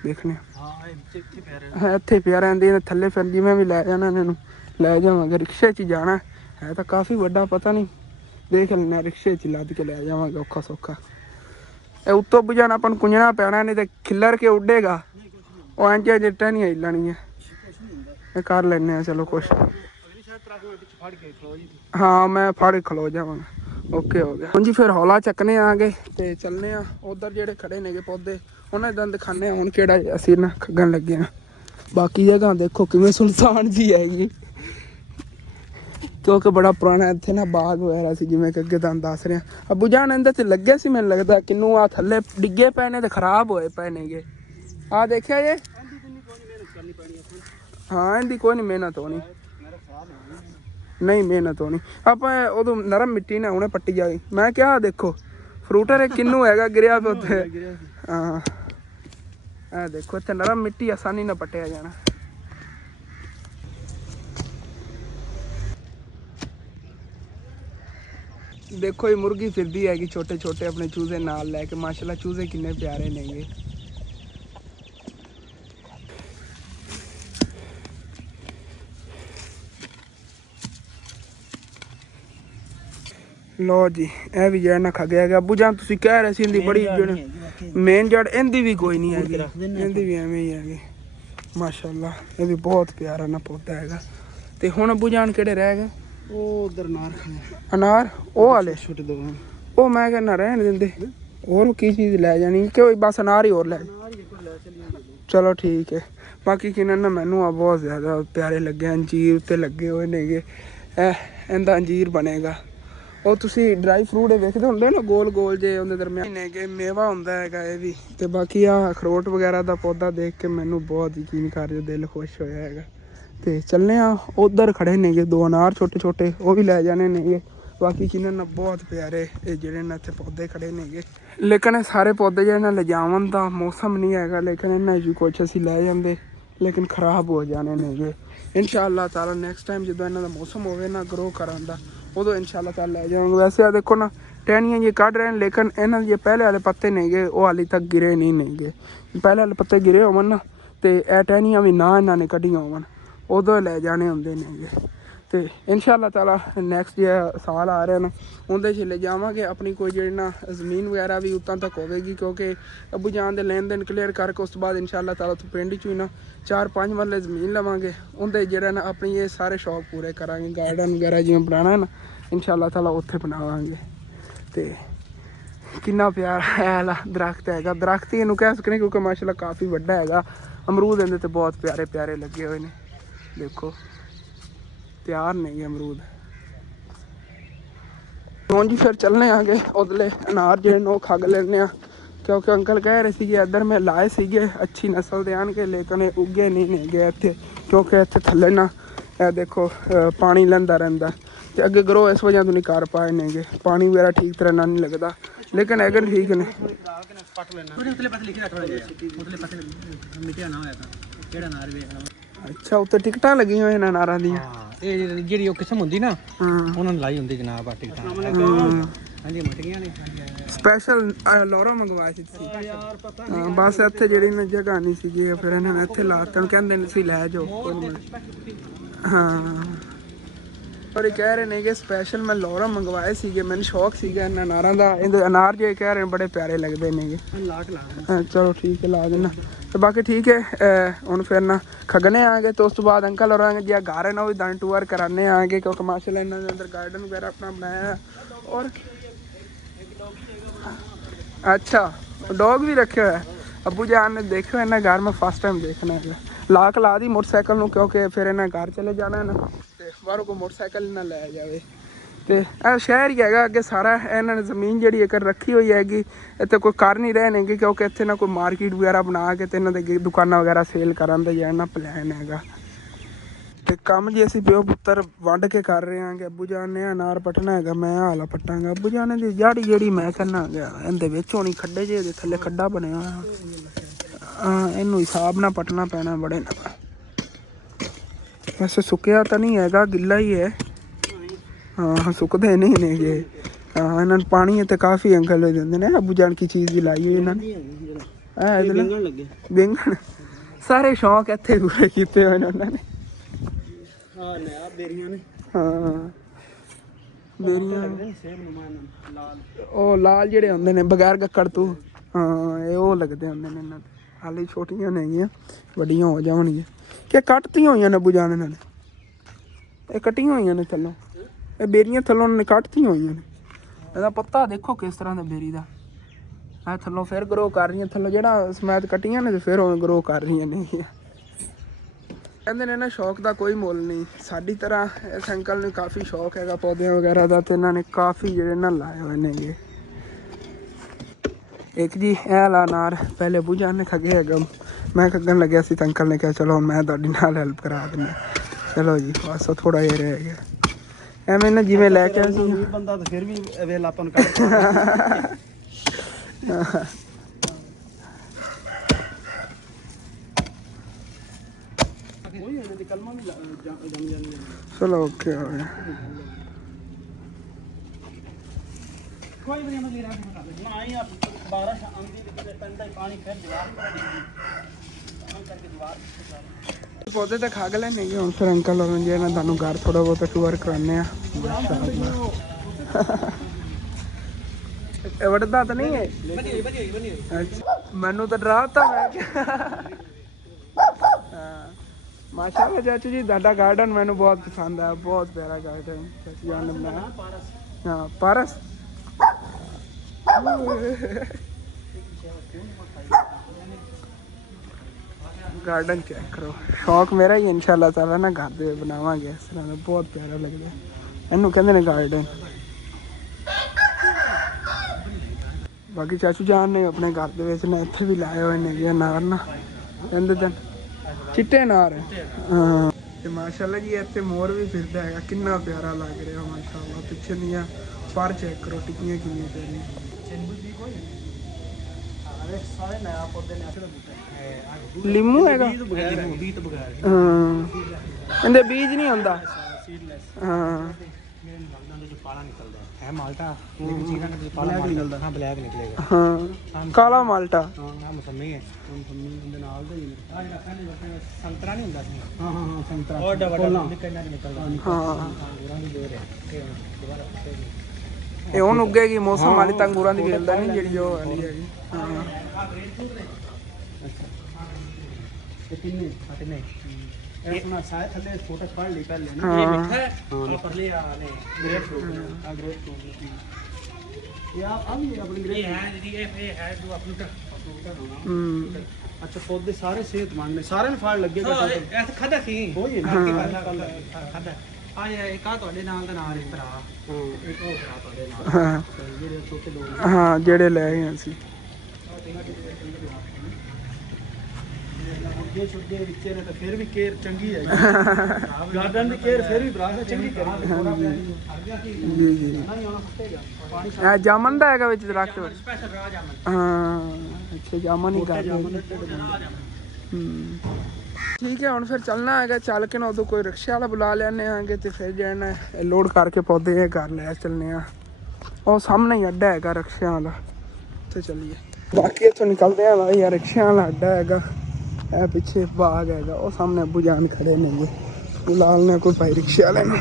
ਦੇਖਣੇ। ਹਾਂ ਇੱਥੇ ਪਿਆ ਰਹਿੰਦੀ ਨੇ ਥੱਲੇ, ਫਿਰ ਜਿਵੇਂ ਵੀ ਲੈ ਜਾਣਾ ਇਹਨਾਂ ਨੂੰ ਲੈ ਜਾਵਾਂਗੇ। ਰਿਕਸ਼ੇ 'ਚ ਜਾਣਾ ਹੈ ਤਾਂ ਕਾਫੀ ਵੱਡਾ, ਪਤਾ ਨਹੀਂ ਦੇਖ ਲੈਣਾ, ਰਿਕਸ਼ੇ 'ਚ ਲੱਦ ਕੇ ਲੈ ਜਾਵਾਂਗੇ ਔਖਾ ਸੌਖਾ। ਇਹ ਉੱਤੋਂ ਬੁਝਾਣਾ ਆਪਾਂ ਨੂੰ ਕੁੰਝਣਾ ਪੈਣਾ, ਨਹੀਂ ਤੇ ਖਿੱਲਰ ਕੇ ਉੱਡੇਗਾ ਉਹ ਇੰਝ ਜਿੱਟਾਂ ਨਹੀਂ ਹਿੱਲਣੀ ਹੈ। ਇਹ ਕਰ ਲੈਂਦੇ ਆ ਚਲੋ ਕੁਛ। ਹਾਂ ਮੈਂ ਫੜ ਖਲੋ ਜਾਵਾਂਗਾ, ਓਕੇ ਹੋ ਗਿਆ। ਹਾਂਜੀ ਫਿਰ ਹੌਲਾ ਚੱਕਨੇ ਆਗੇ ਤੇ ਚੱਲਨੇ ਆ ਉਧਰ ਜਿਹੜੇ ਖੜੇ ਨੇਗੇ ਪੌਦੇ ਉਹਨਾਂ ਦਾ ਦਿਖਾਣੇ ਆ ਹੁਣ ਕਿਹੜਾ ਅਸੀਂ ਨਾ ਖੱਗਣ ਲੱਗੇ ਆ। ਬਾਕੀ ਜਗ੍ਹਾ ਦੇਖੋ ਕਿਵੇਂ ਸੁਨਸਾਨ ਜੀ ਹੈਗੀ, ਕਿਉਂਕਿ ਬੜਾ ਪੁਰਾਣਾ ਇੱਥੇ ਨਾ ਬਾਗ ਵਗੈਰਾ ਸੀ, ਜਿਵੇਂ ਕਿ ਅੱਗੇ ਤੁਹਾਨੂੰ ਦੱਸ ਰਿਹਾ। ਅੱਬੂ ਜਾਨ ਇਹਦੇ ਤੇ ਲੱਗਿਆ ਸੀ ਮੈਨੂੰ ਲੱਗਦਾ ਕਿੰਨੂੰ, ਆ ਥੱਲੇ ਡਿੱਗੇ ਪਏ ਨੇ ਤੇ ਖਰਾਬ ਹੋਏ ਪਏ ਨੇਗੇ। ਆ ਦੇਖਿਆ ਜੇ? ਹਾਂ ਇਹਦੀ ਕੋਈ ਨਹੀਂ ਮਿਹਨਤ ਹੋਣੀ, ਨਹੀਂ ਮਿਹਨਤ ਹੋਣੀ। ਆਪਾਂ ਉਦੋਂ ਨਰਮ ਮਿੱਟੀ ਨਾ ਹੁਣੇ ਪੱਟੀ ਜਾਈ। ਮੈਂ ਕਿਹਾ ਦੇਖੋ ਫਰੂਟਰ ਇਹ ਕਿੰਨੂ ਹੈਗਾ ਗਿਰਿਆ ਪਿਆ ਉੱਥੇ। ਹਾਂ ਇਹ ਦੇਖੋ ਇੱਥੇ ਨਰਮ ਮਿੱਟੀ ਆਸਾਨੀ ਨਾਲ ਪੱਟਿਆ ਜਾਣਾ। ਦੇਖੋ ਇਹ ਮੁਰਗੀ ਫਿਰਦੀ ਹੈਗੀ ਛੋਟੇ ਛੋਟੇ ਆਪਣੇ ਚੂਜ਼ੇ ਨਾਲ ਲੈ ਕੇ, ਮਾਸ਼ਾਅੱਲਾ ਚੂਜ਼ੇ ਕਿੰਨੇ ਪਿਆਰੇ ਨੇਗੇ। ਲੋ ਜੀ ਇਹ ਵੀ ਜਿਹੜਾ ਨਾ ਖਾ ਗਿਆ ਹੈਗਾ। ਅੱਬੂ ਜਾਨ ਤੁਸੀਂ ਕਹਿ ਰਹੇ ਸੀ ਇਹਦੀ ਬੜੀ ਮੇਨ ਜੜ ਇਹਦੀ ਵੀ ਕੋਈ ਨਹੀਂ ਹੈਗੀ, ਇਹਦੀ ਵੀ ਐਵੇਂ ਹੀ ਹੈਗੀ ਮਾਸ਼ਾਅੱਲਾ। ਇਹ ਵੀ ਬਹੁਤ ਪਿਆਰਾ ਨਾ ਪੌਦਾ ਹੈਗਾ। ਤੇ ਹੁਣ ਅੱਬੂ ਜਾਨ ਕਿਹੜੇ ਰਹਿ ਗਏ? ਉਹ ਉਧਰ ਅਨਾਰ ਉਹ ਵਾਲੇ ਛੋਟੇ ਦੋ, ਉਹ ਮੈਂ ਕਹਿੰਦਾ ਰਹਿਣ ਦਿੰਦੇ, ਹੋਰ ਕੀ ਚੀਜ਼ ਲੈ ਜਾਣੀ ਕਿ ਬਸ ਅਨਾਰ ਹੀ ਹੋਰ ਲੈ। ਚਲੋ ਠੀਕ ਹੈ। ਬਾਕੀ ਕਿਨਾਂ ਨਾ ਮੈਨੂੰ ਆ ਬਹੁਤ ਜ਼ਿਆਦਾ ਪਿਆਰੇ ਲੱਗੇ, ਅੰਜੀਰ ਉੱਤੇ ਲੱਗੇ ਹੋਏ ਨੇਗੇ। ਇਹਦਾ ਅੰਜੀਰ ਬਣੇਗਾ। ਉਹ ਤੁਸੀਂ ਡਰਾਈ ਫਰੂਟ ਵੇਖਦੇ ਹੁੰਦੇ ਨਾ ਗੋਲ ਗੋਲ ਜੇ ਉਹਦੇ ਦਰਮਿਆਨ ਨੇਗੇ ਮੇਵਾ ਹੁੰਦਾ ਹੈਗਾ ਇਹ ਵੀ। ਤੇ ਬਾਕੀ ਆ ਅਖਰੋਟ ਵਗੈਰਾ ਦਾ ਪੌਦਾ ਦੇਖ ਕੇ ਮੈਨੂੰ ਬਹੁਤ ਯਕੀਨ ਕਰ ਰਿਹਾ, ਦਿਲ ਖੁਸ਼ ਹੋਇਆ ਹੈਗਾ। ਤੇ ਚੱਲਨੇ ਆ ਉਧਰ ਖੜੇ ਨੇਗੇ 2 ਅਨਾਰ ਛੋਟੇ ਛੋਟੇ, ਉਹ ਵੀ ਲੈ ਜਾਣੇ ਨੇਗੇ। ਬਾਕੀ ਕਿਨਾਂ ਨਾ ਬਹੁਤ ਪਿਆਰੇ ਇਹ ਜਿਹੜੇ ਨਾ ਇੱਥੇ ਪੌਦੇ ਖੜੇ ਨੇਗੇ। ਲੇਕਿਨ ਇਹ ਸਾਰੇ ਪੌਦੇ ਜਿਹੜੇ ਨਾ ਲਿਜਾਵਣ ਦਾ ਮੌਸਮ ਨਹੀਂ ਹੈਗਾ, ਲੇਕਿਨ ਇਹਨਾਂ 'ਚ ਕੁਛ ਅਸੀਂ ਲੈ ਜਾਂਦੇ ਲੇਕਿਨ ਖਰਾਬ ਹੋ ਜਾਣੇ ਨੇਗੇ। ਇਨਸ਼ਾਅੱਲਾ ਤਾਲਾ ਨੈਕਸਟ ਟਾਈਮ ਜਦੋਂ ਇਹਨਾਂ ਦਾ ਮੌਸਮ ਹੋਵੇ ਨਾ ਗਰੋ ਕਰਨ ਦਾ, ਉਦੋਂ ਇਨਸ਼ਾਅੱਲਾ ਤਾਲਾ ਲੈ ਜਾਵਾਂਗੇ। ਵੈਸੇ ਆ ਦੇਖੋ ਨਾ ਟਹਿਣੀਆਂ ਜੀ ਕੱਢ ਰਹੇ ਨੇ, ਲੇਕਿਨ ਇਹਨਾਂ ਦੇ ਪਹਿਲੇ ਵਾਲੇ ਪੱਤੇ ਨੇਗੇ ਉਹ ਹਾਲੇ ਤੱਕ ਗਿਰੇ ਨਹੀਂ ਨੇਗੇ। ਪਹਿਲੇ ਵਾਲੇ ਪੱਤੇ ਗਿਰੇ ਹੋਵਣ ਨਾ ਤੇ ਇਹ ਟਹਿਣੀਆਂ ਵੀ ਨਾ ਇਹਨਾਂ ਨੇ ਕੱਢੀਆਂ ਹੋਵਣ ਉਦੋਂ ਲੈ ਜਾਣੇ ਹੁੰਦੇ ਨੇਗੇ। ਤੇ ਇਨਸ਼ਾਅੱਲਾ ਤਾਲਾ ਨੈਕਸਟ ਜਿਹੜਾ ਸਾਲ ਆ ਰਿਹਾ ਨਾ ਉਹਦੇ 'ਚ ਲੈ ਜਾਵਾਂਗੇ। ਆਪਣੀ ਕੋਈ ਜਿਹੜੀ ਨਾ ਜ਼ਮੀਨ ਵਗੈਰਾ ਵੀ ਉੱਤਾਂ ਤੱਕ ਹੋਵੇਗੀ, ਕਿਉਂਕਿ ਅੱਬੂ ਜਾਨ ਦੇ ਲੈਣ ਦੇਣ ਕਲੀਅਰ ਕਰਕੇ ਉਸ ਤੋਂ ਬਾਅਦ ਇਨਸ਼ਾਅੱਲਾ ਤਾਲਾ ਉੱਥੇ ਪਿੰਡ 'ਚ ਵੀ ਨਾ 4-5 ਮਰਲੇ ਜ਼ਮੀਨ ਲਵਾਂਗੇ। ਉਹਦੇ ਜਿਹੜਾ ਨਾ ਆਪਣੀ ਇਹ ਸਾਰੇ ਸ਼ੌਕ ਪੂਰੇ ਕਰਾਂਗੇ। ਗਾਰਡਨ ਵਗੈਰਾ ਜਿਵੇਂ ਬਣਾਉਣਾ ਨਾ ਇਨਸ਼ਾਅੱਲਾ ਤਾਲਾ ਉੱਥੇ ਬਣਾਵਾਂਗੇ। ਤੇ ਕਿੰਨਾ ਪਿਆਰਾ ਹੈ ਵਾਲਾ ਦਰਖਤ ਹੈਗਾ, ਦਰਖਤ ਹੀ ਇਹਨੂੰ ਕਹਿ ਸਕਦੇ ਕਿਉਂਕਿ ਮਾਸ਼ਾਅੱਲਾ ਕਾਫੀ ਵੱਡਾ ਹੈਗਾ। ਅਮਰੂਦ ਇਹਦੇ ਤੇ ਬਹੁਤ ਪਿਆਰੇ ਪਿਆਰੇ ਲੱਗੇ ਹੋਏ ਨੇ, ਦੇਖੋ ਤਿਆਰ ਨੇ ਅਮਰੂਦ। ਹੁਣ ਜੀ ਫਿਰ ਚੱਲਣੇ ਆਗੇ ਉਧਰਲੇ ਅਨਾਰ ਜਿਹੜੇ ਨੇ ਉਹ ਖੱਗ ਲੈਣੇ ਆ, ਕਿਉਂਕਿ ਅੰਕਲ ਕਹਿ ਰਹੇ ਸੀਗੇ ਇੱਧਰ ਮੈਂ ਲਾਏ ਸੀਗੇ ਅੱਛੀ ਨਸਲ ਦੇ ਆਣਗੇ, ਲੇਕਿਨ ਇਹ ਉੱਗੇ ਨਹੀਂ ਨੇ ਗਏ ਇੱਥੇ, ਕਿਉਂਕਿ ਇੱਥੇ ਥੱਲੇ ਨਾ ਇਹ ਦੇਖੋ ਪਾਣੀ ਲੈਂਦਾ ਰਹਿੰਦਾ ਤੇ ਅੱਗੇ ਗਰੋ ਇਸ ਵਜ੍ਹਾ ਤੋਂ ਨਹੀਂ ਕਰ ਪਾਏ ਨੇਗੇ, ਪਾਣੀ ਵਗੈਰਾ ਠੀਕ ਤਰ੍ਹਾਂ ਨਾਲ ਨਹੀਂ ਲੱਗਦਾ, ਲੇਕਿਨ ਹੈਗੇ ਠੀਕ ਨੇ। ਅੱਛਾ ਉੱਤੇ ਟਿਕਟਾਂ ਲੱਗੀਆਂ ਹੋਈਆਂ ਨੇ ਅਨਾਰਾਂ ਦੀਆਂ। ਇਹ ਜਿਹੜੀ ਉਹ ਕਿਸਮ ਹੁੰਦੀ ਨਾ ਉਹਨਾਂ ਨੂੰ ਲਾਈ ਹੁੰਦੀ ਜਨਾਬ ਆ ਟਿਕਟਾਂ। ਹਾਂਜੀ ਮਟੀਆਂ ਨੇ ਸਪੈਸ਼ਲ ਲੋਰਾ ਮੰਗਵਾਇਆ ਸੀ ਤੁਸੀਂ? ਹਾਂ ਬਸ ਇੱਥੇ ਜਿਹੜੀ ਨਾ ਜਗ੍ਹਾ ਨਹੀਂ ਸੀਗੀ ਫਿਰ ਇਹਨਾਂ ਨੇ ਇੱਥੇ ਲਾਤਾ, ਕਹਿੰਦੇ ਨੇ ਸੀ ਲੈ ਜਾਓ। ਹਾਂ ਪਰ ਕਹਿ ਰਹੇ ਨੇ ਕਿ ਸਪੈਸ਼ਲ ਮੈਂ ਲੋਰਾ ਮੰਗਵਾਏ ਸੀਗੇ, ਮੈਨੂੰ ਸ਼ੌਕ ਸੀਗਾ ਇਹਨਾਂ ਅਨਾਰਾਂ ਦਾ। ਇਹਦੇ ਅਨਾਰ ਜੇ ਕਹਿ ਰਹੇ ਬੜੇ ਪਿਆਰੇ ਲੱਗਦੇ ਨੇਗੇ। ਚਲੋ ਠੀਕ ਹੈ ਲਾ ਦੇਣਾ। ਤੇ ਬਾਕੀ ਠੀਕ ਹੈ ਹੁਣ ਫਿਰ ਨਾ ਖਗਨੇ ਆਗੇ ਤੇ ਉਸ ਤੋਂ ਬਾਅਦ ਅੰਕਲ ਹੋਰਾਂ ਜੀ ਘਰ ਹੈ ਨਾ ਉਹ ਵੀ ਦਨ ਟੂਰ कराने आगे, क्योंकि माशाल्लाह ਇਹਨਾਂ ਦੇ ਅੰਦਰ गार्डन वगैरह अपना बनाया है। और अच्छा डॉग भी रखे हुआ है। अबू जान ने देखो इन्हें घर में फर्स्ट टाइम देखना है। लाक ला दी मोटरसाइकिल ਨੂੰ क्योंकि फिर इन्हें घर चले जाना है ना, ਤੇ ਬਾਹਰੋਂ ਕੋਈ ਮੋਟਰਸਾਈਕਲ ਨਾ ਲੈ ਜਾਵੇ। ਤੇ ਇਹ ਸ਼ਹਿਰ ਹੀ ਹੈਗਾ ਅੱਗੇ ਸਾਰਾ, ਇਹਨਾਂ ਨੇ ਜ਼ਮੀਨ ਜਿਹੜੀ ਇੱਕ ਰੱਖੀ ਹੋਈ ਹੈਗੀ, ਇੱਥੇ ਕੋਈ ਕਰ ਨਹੀਂ ਰਹੇ ਨੇਗੇ ਕਿਉਂਕਿ ਇੱਥੇ ਨਾ ਕੋਈ ਮਾਰਕੀਟ ਵਗੈਰਾ ਬਣਾ ਕੇ ਤੇ ਇਹਨਾਂ ਦੇ ਦੁਕਾਨਾਂ ਵਗੈਰਾ ਸੇਲ ਕਰਨ ਦਾ ਜਿਹੜਾ ਨਾ ਪਲਾਨ ਹੈਗਾ। ਤੇ ਕੰਮ ਜੀ ਅਸੀਂ ਪਿਓ ਪੁੱਤਰ ਵੰਡ ਕੇ ਕਰ ਰਹੇ ਹਾਂਗੇ। ਅੱਬੂ ਜਾਨ ਨੇ ਅਨਾਰ ਪੱਟਣਾ ਹੈਗਾ, ਮੈਂ ਹਾਲਾ ਪੱਟਾਂਗਾ। ਅੱਬੂ ਜਾਨ ਦੀ ਜੜ ਜਿਹੜੀ ਮੈਂ ਕਹਿੰਦਾ ਗਿਆ ਇਹਦੇ ਵਿੱਚ ਹੋਣੀ, ਖੱਡੇ ਜੇ ਇਹਦੇ ਥੱਲੇ ਖੱਡਾ ਬਣਿਆ ਹੋਇਆ, ਹਾਂ ਇਹਨੂੰ ਹਿਸਾਬ ਨਾਲ ਪੱਟਣਾ ਪੈਣਾ ਬੜੇ ਨਾ। ਵੈਸੇ ਸੁੱਕਿਆ ਤਾਂ ਨਹੀਂ ਹੈਗਾ, ਗਿੱਲਾ ਹੀ ਹੈ। ਹਾਂ ਸੁੱਕਦੇ ਨਹੀਂ ਨੇਗੇ। ਹਾਂ ਇਹਨਾਂ ਨੂੰ ਪਾਣੀ ਤੇ ਕਾਫੀ ਅੰਕਲ ਹੋ ਜਾਂਦੇ ਨੇ। ਅੱਬੂ ਜਾਨ ਕੀ ਚੀਜ਼ ਦੀ ਲਾਈ ਹੋਈ ਇਹਨਾਂ ਨੇ ਬੈਂਗਣ। ਸਾਰੇ ਸ਼ੌਂਕ ਇੱਥੇ ਪੂਰੇ ਕੀਤੇ ਹੋਏ ਨੇ ਉਹਨਾਂ ਨੇ। ਹਾਂ ਬੇਰੀਆਂ ਉਹ ਲਾਲ ਜਿਹੜੇ ਹੁੰਦੇ ਨੇ ਬਗੈਰ ਗੱਕੜ ਤੋਂ, ਹਾਂ ਇਹ ਉਹ ਲੱਗਦੇ ਹੁੰਦੇ ਨੇ ਇਹਨਾਂ ਦੇ। ਹਾਲੇ ਛੋਟੀਆਂ ਨੇਗੀਆਂ, ਵੱਡੀਆਂ ਹੋ ਜਾਣਗੀਆਂ। ਕਿ ਕੱਟਤੀਆਂ ਹੋਈਆਂ ਨੇ ਅੱਬੂ ਜਾਨ ਇਹਨਾਂ ਨੇ, ਇਹ ਕੱਟੀਆਂ ਹੋਈਆਂ ਨੇ ਥੱਲੋਂ, ਇਹ ਬੇਰੀਆਂ ਥੱਲੋਂ ਉਹਨਾਂ ਨੇ ਕੱਟਤੀਆਂ ਹੋਈਆਂ ਨੇ। ਇਹਦਾ ਪੱਤਾ ਦੇਖੋ ਕਿਸ ਤਰ੍ਹਾਂ ਦਾ ਬੇਰੀ ਦਾ, ਇਹ ਥੱਲੋਂ ਫਿਰ ਗਰੋ ਕਰ ਰਹੀਆਂ, ਥੱਲੋਂ ਜਿਹੜਾ ਸਮੈਤ ਕੱਟੀਆਂ ਨੇ ਤੇ ਫਿਰ ਉਹ ਗਰੋ ਕਰ ਰਹੀਆਂ ਨੇ। ਕਹਿੰਦੇ ਨੇ ਨਾ ਸ਼ੌਕ ਦਾ ਕੋਈ ਮੁੱਲ ਨਹੀਂ, ਸਾਡੀ ਤਰ੍ਹਾਂ ਇਸ ਅੰਕਲ ਨੂੰ ਕਾਫੀ ਸ਼ੌਕ ਹੈਗਾ ਪੌਦਿਆਂ ਵਗੈਰਾ ਦਾ, ਤੇ ਇਹਨਾਂ ਨੇ ਕਾਫੀ ਜਿਹੜੇ ਨਾ ਲਾਏ ਹੋਏ ਨੇਗੇ। ਇੱਕ ਜੀ ਇਹ ਵਾਲਾ ਅਨਾਰ ਪਹਿਲੇ ਅੱਬੂ ਜਾਨ ਨੇ ਖੱਗੇ ਹੈਗਾ, ਮੈਂ ਖੱਗਣ ਲੱਗਿਆ ਸੀ ਤਾਂ ਅੰਕਲ ਨੇ ਕਿਹਾ ਚਲੋ ਮੈਂ ਤੁਹਾਡੀ ਨਾਲ ਹੈਲਪ ਕਰਾ ਦਿੰਦਾ। ਚਲੋ ਜੀ ਬਸ ਥੋੜਾ ਜਿਹਾ ਰਹਿ ਗਿਆ ਐਵੇਂ ਨਾ, ਜਿਵੇਂ ਲੈ ਕੇ ਆਇਆ ਸੀ ਬੰਦਾ ਤਾਂ ਫਿਰ ਵੀ ਵੇਲ ਆਪਾਂ ਨੂੰ ਚਲੋ ਓਕੇ ਹੋ ਗਿਆ। ਕੋਈ ਵੀ ਨਹੀਂ ਨਾ ਆਈ ਆਪ ਬਾਰਿਸ਼ ਆਂਦੀ ਤੇ ਪੈਂਦਾ ਹੀ ਪਾਣੀ ਫਿਰ ਦੀਵਾਰ ਪੌਦੇ ਤਾਂ ਖਾ ਗਏ ਨਹੀਂ। ਹੁਣ ਫਿਰ ਅੰਕਲ ਹੋਰਾਂ ਜੀ ਇਹਨਾਂ ਤੁਹਾਨੂੰ ਘਰ ਥੋੜਾ ਬਹੁਤ ਟੂਰ ਕਰਾਉਂਦੇ ਆ। ਇਹ ਵੱਡਦਾ ਤਾਂ ਨਹੀਂ ਹੈ, ਮੈਨੂੰ ਤਾਂ ਡਰਾਤਾ ਮੈਂ। ਹਾਂ ਮਾਸ਼ਾਅੱਲਾ ਚਾਚੂ ਜੀ ਤੁਹਾਡਾ ਗਾਰਡਨ ਮੈਨੂੰ ਬਹੁਤ ਪਸੰਦ ਆਇਆ, ਬਹੁਤ ਪਿਆਰਾ ਗਾਰਡਨ ਚਾਚੂ ਜਾਨ ਨੇ ਬਣਾਇਆ। ਹਾਂ ਪਾਰਸ गार्डन चेक करो, शौक मेरा ही इंशाल्लाह ताला ना घर दे बनावांगे इस तरह का, बहुत प्यारा लगदा इनू कहंदे ने गार्डन। बाकी चाचू जान ने अपने घर दे विच ना इत्थे भी लाए होए ने अनार ना, कहंदे दिन चिट्टे अनार। हां ते माशाल्लाह जी इत्थे मोर भी फिरदा है, कितना प्यारा लग रहा माशाल्लाह। पिछे दियां पर चेक करो टिक्कियां कितनी प्यारी। लीमू हैगा, हाँ इहदे बीज नहीं होंदा। हाँ हाँ काला माल्टा ਇਹ ਹੁਣ ਉੱਗੇਗੀ ਮੌਸਮ ਵਾਲੀ ਤਾਂ ਅੰਗੂਰਾਂ ਦੀ ਵੇਲਦਾ ਨਹੀਂ ਜਿਹੜੀ ਉਹ ਵਾਲੀ ਹੈਗੀ। ਹਾਂ ਇਹ ਸੁਣਾ ਸਾਇ ਥੱਲੇ ਛੋਟਾ ਪੜ ਲਈ ਪਹਿਲੇ ਨਾ ਹਾਂ ਹਾਂ ਪਰਲੇ ਆ ਨੇ ਗ੍ਰੇਟ ਫਰੂਟ ਆ ਗ੍ਰੇਟ ਫਰੂਟ ਇਹ ਆ ਵੀ ਆਪਣੀ ਗ੍ਰੇਟ ਹੈ ਜਿਹੜੀ ਇਹ ਹੈ ਜੋ ਆਪਣੀ ਹੂੰ ਅੱਛਾ ਪੌਦੇ ਸਾਰੇ ਸਿਹਤਮੰਦ ਨੇ ਸਾਰਿਆਂ ਨੂੰ ਫਲ ਲੱਗੇਗਾ ਇਹ ਖਾਦਾ ਸੀ ਕੋਈ ਨਾ ਖਾਦਾ ਆ ਇੱਕ ਆ ਤੁਹਾਡੇ ਨਾਲ ਦਾ ਨਾਲ ਇੱਕ ਭਰਾ ਹਾਂ ਇੱਕ ਹੋਰ ਭਰਾ ਤੁਹਾਡੇ ਨਾਲ ਹਾਂ ਜਿਹੜੇ ਛੋਟੇ ਲੋਕ ਹਾਂ ਜਿਹੜੇ ਲੈ ਗਏ ਅਸੀਂ ਮੁਰਗੇ ਛੁੱਗੇ ਵਿੱਚ ਨੇ ਤਾਂ ਫਿਰ ਵੀ ਕੇਅਰ ਚੰਗੀ ਹੈ ਗਾਰਡਨ ਦੀ ਕੇਅਰ ਫਿਰ ਵੀ ਬਰਾਬਰ ਚੰਗੀ ਕਰੀ ਜੀ ਜੀ ਨਹੀਂ ਆਉਣਾ ਫੁੱਟੇਗਾ ਪਾਣੀ ਇਹ ਜਾਮਨ ਦਾ ਹੈਗਾ ਵਿੱਚ ਦਰਖਤ ਵਿੱਚ ਸਪੈਸ਼ਲ ਰਾਜ ਆਮਨ ਹਾਂ ਅੱਛਾ ਜਾਮਨ ਹੀ ਕਰਦੇ ਠੀਕ ਹੈ ਹੁਣ ਫਿਰ ਚੱਲਣਾ ਹੈਗਾ ਚੱਲ ਕੇ ਨਾ ਉਦੋਂ ਕੋਈ ਰਿਕਸ਼ੇ ਵਾਲਾ ਬੁਲਾ ਲੈਣੇ ਆਂਗੇ ਤੇ ਫਿਰ ਜਾਣਾ ਲੋਡ ਕਰਕੇ ਪੌਦੇ ਇਹ ਘਰ ਲੈ ਚੱਲਨੇ ਆ ਉਹ ਸਾਹਮਣੇ ਹੀ ਅੱਡਾ ਹੈਗਾ ਰਿਕਸ਼ਿਆਂ ਵਾਲਾ ਤੇ ਚੱਲੀਏ ਬਾਕੀ ਇੱਥੋਂ ਨਿਕਲਦੇ ਆ ਭਾਈ ਯਾਰ ਰਿਕਸ਼ਿਆਂ ਵਾਲਾ ਅੱਡਾ ਹੈਗਾ ਇਹ ਪਿੱਛੇ ਬਾਗ ਹੈਗਾ ਉਹ ਸਾਹਮਣੇ ਅੱਬੂ ਜਾਨ ਖੜੇ ਨੇ ਲਾਲ ਨੇ ਕੋਈ ਭਾਈ ਰਿਕਸ਼ੇ ਵਾਲੇ ਨੇ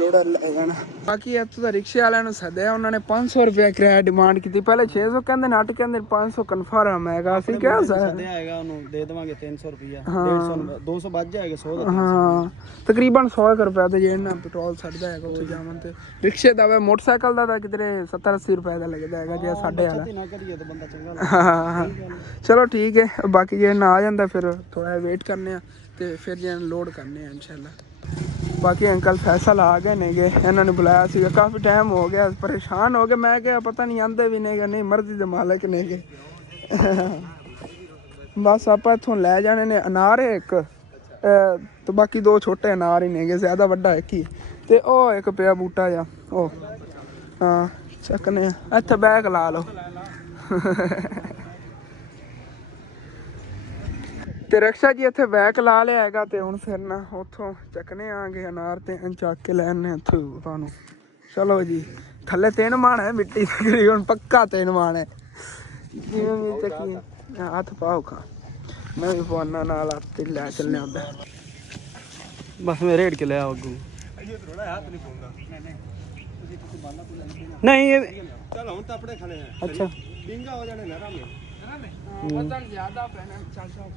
ਲੋੜਾ ਲੈ ਜਾਣਾ ਬਾਕੀ ਇੱਥੋਂ ਦਾ ਰਿਕਸ਼ੇ ਵਾਲਿਆਂ ਨੂੰ ਸੱਦਿਆ ਉਹਨਾਂ ਨੇ 500 ਰੁਪਏ ਕਿਰਾਇਆ ਡਿਮਾਂਡ ਕੀਤੀ ਪਹਿਲੇ 600 ਕਹਿੰਦੇ ਨੱਟ ਕਹਿੰਦੇ 500 ਕਨਫਰਮ ਹੈਗਾ ਅਸੀਂ ਕਿਹਾ ਸੱਦਿਆ ਹੈਗਾ ਉਹਨੂੰ ਦੇ ਦੇਵਾਂਗੇ 300 ਰੁਪਿਆ 150 200 ਵੱਜ ਜਾਏਗਾ 100 ਦਾ ਹਾਂ ਤਕਰੀਬਨ 100 ਰੁਪਏ ਤੇ ਜੇ ਨਾ ਪੈਟਰੋਲ ਸੜਦਾ ਹੈਗਾ ਉੱਥੇ ਜਾਵਣ ਤੇ ਰਿਕਸ਼ੇ ਦਾ ਵੇ ਮੋਟਰਸਾਈਕਲ ਦਾ ਤਾਂ ਕਿਧਰੇ 70-80 ਰੁਪਏ ਦਾ ਲੱਗਦਾ ਹੈਗਾ ਜੇ ਸਾਡੇ ਵਾਲਾ ਨਾ ਕਰੀਏ ਤਾਂ ਬੰਦਾ ਚੰਗਾ ਹਾਂ ਚਲੋ ਠੀਕ ਹੈ ਬਾਕੀ ਜੇ ਨਾ ਆ ਜਾਂਦਾ ਫਿਰ ਥੋੜਾ ਵੇਟ ਕਰਨੇ ਆ ਤੇ ਫਿਰ ਜੇ ਲੋਡ ਕਰਨੇ ਆ ਇਨਸ਼ਾਅੱਲਾ ਬਾਕੀ ਅੰਕਲ ਫੈਸਲ ਆ ਗਏ ਨੇਗੇ ਇਹਨਾਂ ਨੇ ਬੁਲਾਇਆ ਸੀਗਾ ਕਾਫੀ ਟਾਈਮ ਹੋ ਗਿਆ ਪਰੇਸ਼ਾਨ ਹੋ ਗਏ ਮੈਂ ਕਿਹਾ ਪਤਾ ਨਹੀਂ ਆਂਦੇ ਵੀ ਨੇਗੇ ਨਹੀਂ ਮਰਜ਼ੀ ਦੇ ਮਾਲਕ ਨੇਗੇ ਬਸ ਆਪਾਂ ਇੱਥੋਂ ਲੈ ਜਾਣੇ ਨੇ ਅਨਾਰ ਇੱਕ ਤੇ ਬਾਕੀ ਦੋ ਛੋਟੇ ਅਨਾਰ ਹੀ ਨੇਗੇ ਜ਼ਿਆਦਾ ਵੱਡਾ ਇੱਕ ਹੀ ਤੇ ਉਹ ਇੱਕ ਪਿਆ ਬੂਟਾ ਜਾ ਉਹ ਹਾਂ ਚੱਕਨੇ ਇੱਥੇ ਬੈਗ ਲਾ ਲਓ ਤੇ ਰਕਸ਼ਾ ਜੀ ਇੱਥੇ ਬੈਕ ਲਾ ਲਿਆ ਹੈਗਾ ਤੇ ਹੁਣ ਫਿਰ ਨਾ ਉੱਥੋਂ ਚੱਕਨੇ ਆਂਗੇ ਅਨਾਰ ਤੇ ਚੱਕ ਕੇ ਲੈਣੇ ਉੱਥੋਂ ਤੁਹਾਨੂੰ ਚਲੋ ਜੀ ਥੱਲੇ 3 ਮਾਣ ਹੈ ਮਿੱਟੀ ਤਕਰੀਬਨ ਪੱਕਾ 3 ਮਾਣ ਹੈ ਜਿਵੇਂ ਵੀ ਚੱਕੀ ਹੱਥ ਪਾਓ ਖਾ ਮੈਂ ਵੀ ਪਾਉਣਾ ਨਾਲ ਹੱਥ ਲੈ ਚੱਲਨੇ ਆਉਂਦਾ ਬਸ ਮੈਂ ਰੇਡ ਕੇ ਲੈ ਆਉ ਅੱਗੂ ਨਹੀਂ ਚਲ ਹੁਣ ਤਾਂ ਆਪਣੇ ਖੜੇ ਆ ਅੱਛਾ ਡਿੰਗਾ ਹੋ ਜਾਣੇ ਨਾ ਰਾਮੇ ਵਜ਼ਨ ਜ਼ਿਆਦਾ ਪੈਣਾ ਚੱਲ ਚੱਲ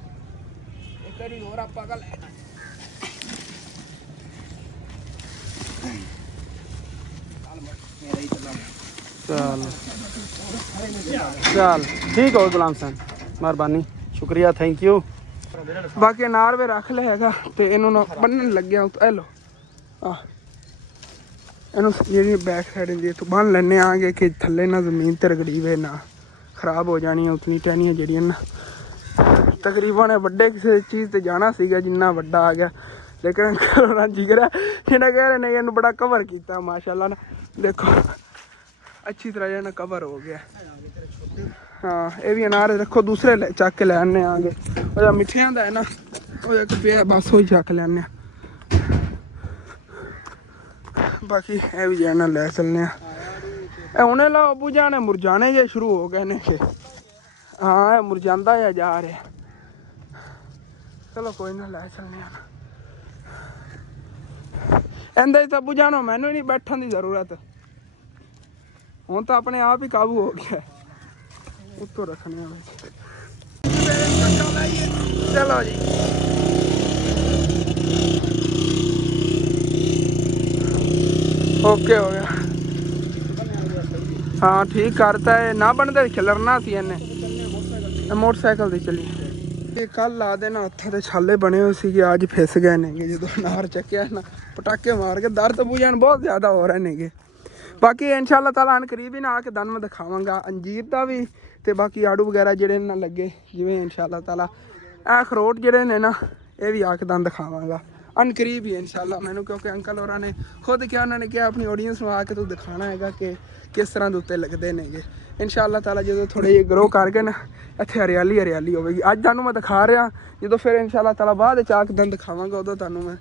ਇੱਕ ਵਾਰੀ ਹੋਰ ਆਪਾਂ ਕਾ ਲੈ ਚੱਲ ਚੱਲ ਠੀਕ ਹੋ ਗੁਲਾਮ ਸਿੰਘ ਮਿਹਰਬਾਨੀ ਸ਼ੁਕਰੀਆ ਥੈਂਕ ਯੂ ਬਾਕੀ ਅਨਾਰ ਵੀ ਰੱਖ ਲਿਆ ਹੈਗਾ ਤੇ ਇਹਨੂੰ ਨਾ ਬੰਨਣ ਲੱਗਿਆ ਇਹ ਲੋ ਆ ਇਹਨੂੰ ਜਿਹੜੀ ਬੈਕ ਸਾਈਡ ਹੁੰਦੀ ਇੱਥੋਂ ਬੰਨ ਲੈਣੇ ਆਂਗੇ ਕਿ ਥੱਲੇ ਨਾ ਜ਼ਮੀਨ ਤੇ ਰਗੜੀ ਵੇ ਨਾ ਖਰਾਬ ਹੋ ਜਾਣੀਆਂ ਉਤਨੀ ਟਹਿਣੀਆਂ ਜਿਹੜੀਆਂ ਨਾ ਤਕਰੀਬਨ ਵੱਡੇ ਕਿਸੇ ਚੀਜ਼ ਤੇ ਜਾਣਾ ਸੀਗਾ ਜਿੰਨਾ ਵੱਡਾ ਆ ਗਿਆ ਲੇਕਿਨ ਕਰੋਨਾ ਜਿਗਰਾ ਇਹਨਾਂ ਕਹਿ ਰਹੇ ਨੇ ਇਹਨੂੰ ਬੜਾ ਕਵਰ ਕੀਤਾ ਮਾਸ਼ਾਅੱਲਾ ਨਾ ਦੇਖੋ ਅੱਛੀ ਤਰ੍ਹਾਂ ਇਹਨਾਂ ਕਵਰ ਹੋ ਗਿਆ ਹਾਂ ਇਹ ਵੀ ਅਨਾਰ ਰੱਖੋ ਦੂਸਰੇ ਚੱਕ ਕੇ ਲੈ ਆਨੇ ਆਂਗੇ ਉਹ ਜਿਹੜਾ ਮਿੱਠਿਆਂ ਦਾ ਹੈ ਨਾ ਉਹ ਇੱਕ ਪਿਆ ਬਸ ਉਹ ਚੱਕ ਲੈਣੇ ਆ ਬਾਕੀ ਇਹ ਵੀ ਜਾਣਾ ਲੈ ਚੱਲਨੇ ਆ ਇਹ ਹੁਣੇ ਲਾ ਅੱਬੂ ਜਾਣੇ ਮੁਰਝਾਣੇ ਜੇ ਸ਼ੁਰੂ ਹੋ ਗਏ ਨੇ ਕਿ ਹਾਂ ਇਹ ਮੁਰਝਾਂਦਾ ਜਾਂ ਜਾ ਰਿਹਾ ਚਲੋ ਕੋਈ ਨਾ ਲੈ ਚੱਲਨੇ ਆ ਇਹਦੇ ਤਾਂ ਅੱਬੂ ਜਾਣੋ ਮੈਨੂੰ ਨਹੀਂ ਬੈਠਣ ਦੀ ਜ਼ਰੂਰਤ ਹੁਣ ਤਾਂ ਆਪਣੇ ਆਪ ਹੀ ਕਾਬੂ ਹੋ ਗਿਆ ਉੱਤੋਂ ਰੱਖਣੇ ਆ ਚਲੋ ਜੀ ਓਕੇ ਹੋ ਗਿਆ ਹਾਂ ਠੀਕ ਕਰਤਾ ਹੈ ਨਾ ਬਣਦੇ ਖਿਲਰਨਾ ਸੀ ਇਹਨੇ ਮੋਟਰਸਾਈਕਲ ਤੇ ਚੱਲੀ ਇਹ ਕੱਲ ਲਾ ਦੇ ਨਾ ਹੱਥਾਂ ਤੇ ਛਾਲੇ ਬਣੇ ਹੋਏ ਸੀਗੇ ਅੱਜ ਫਿਸ ਗਏ ਨੇਗੇ ਜਦੋਂ ਨਾਰ ਚੱਕਿਆ ਨਾ ਪਟਾਕੇ ਮਾਰ ਕੇ ਦਰਦ ਬੁਝਣ ਬਹੁਤ ਜ਼ਿਆਦਾ ਹੋ ਰਹੇ ਨੇਗੇ ਬਾਕੀ ਇਨਸ਼ਾਅੱਲਾ ਤਾਲਾ ਅਨ ਕਰੀਬ ਹੀ ਨਾ ਆ ਕੇ ਦਨ ਮੈਂ ਦਿਖਾਵਾਂਗਾ ਅੰਜੀਰ ਦਾ ਵੀ ਤੇ ਬਾਕੀ ਆੜੂ ਵਗੈਰਾ ਜਿਹੜੇ ਨਾ ਲੱਗੇ ਜਿਵੇਂ ਇਨਸ਼ਾਅੱਲਾ ਤਾਲਾ ਇਹ ਅਖਰੋਟ ਜਿਹੜੇ ਨੇ ਨਾ ਇਹ ਵੀ ਆ ਕੇ ਦਨ ਦਿਖਾਵਾਂਗਾ ਅਨ ਕਰੀਬ ਹੀ ਇਨਸ਼ਾਅੱਲਾ ਮੈਨੂੰ ਕਿਉਂਕਿ ਅੰਕਲ ਹੋਰਾਂ ਨੇ ਖੁਦ ਕਿਹਾ ਉਹਨਾਂ ਨੇ ਕਿਹਾ ਆਪਣੀ ਆਡੀਅנס ਨੂੰ ਆ ਕੇ ਤੂੰ ਦਿਖਾਣਾ ਹੈਗਾ ਕਿ ਕਿਸ ਤਰ੍ਹਾਂ ਦੇ ਉੱਤੇ ਲੱਗਦੇ ਨੇਗੇ ਇਨਸ਼ਾਅੱਲਾ ਤਾਲਾ ਜਦੋਂ ਥੋੜੇ ਜਿਹੇ ਗਰੋ ਕਰਕੇ ਨਾ ਇੱਥੇ ਹਰਿਆਲੀ ਹੋਵੇਗੀ ਅੱਜ ਤੁਹਾਨੂੰ ਮੈਂ ਦਿਖਾ ਰਿਹਾ ਜਦੋਂ ਫਿਰ ਇਨਸ਼ਾਅੱਲਾ ਤਾਲਾ ਬਾਅਦ ਵਿੱਚ ਆ ਕੇ ਦਨ ਦਿਖਾਵਾਂਗਾ ਉਦੋਂ ਤੁਹਾਨੂੰ ਮੈਂ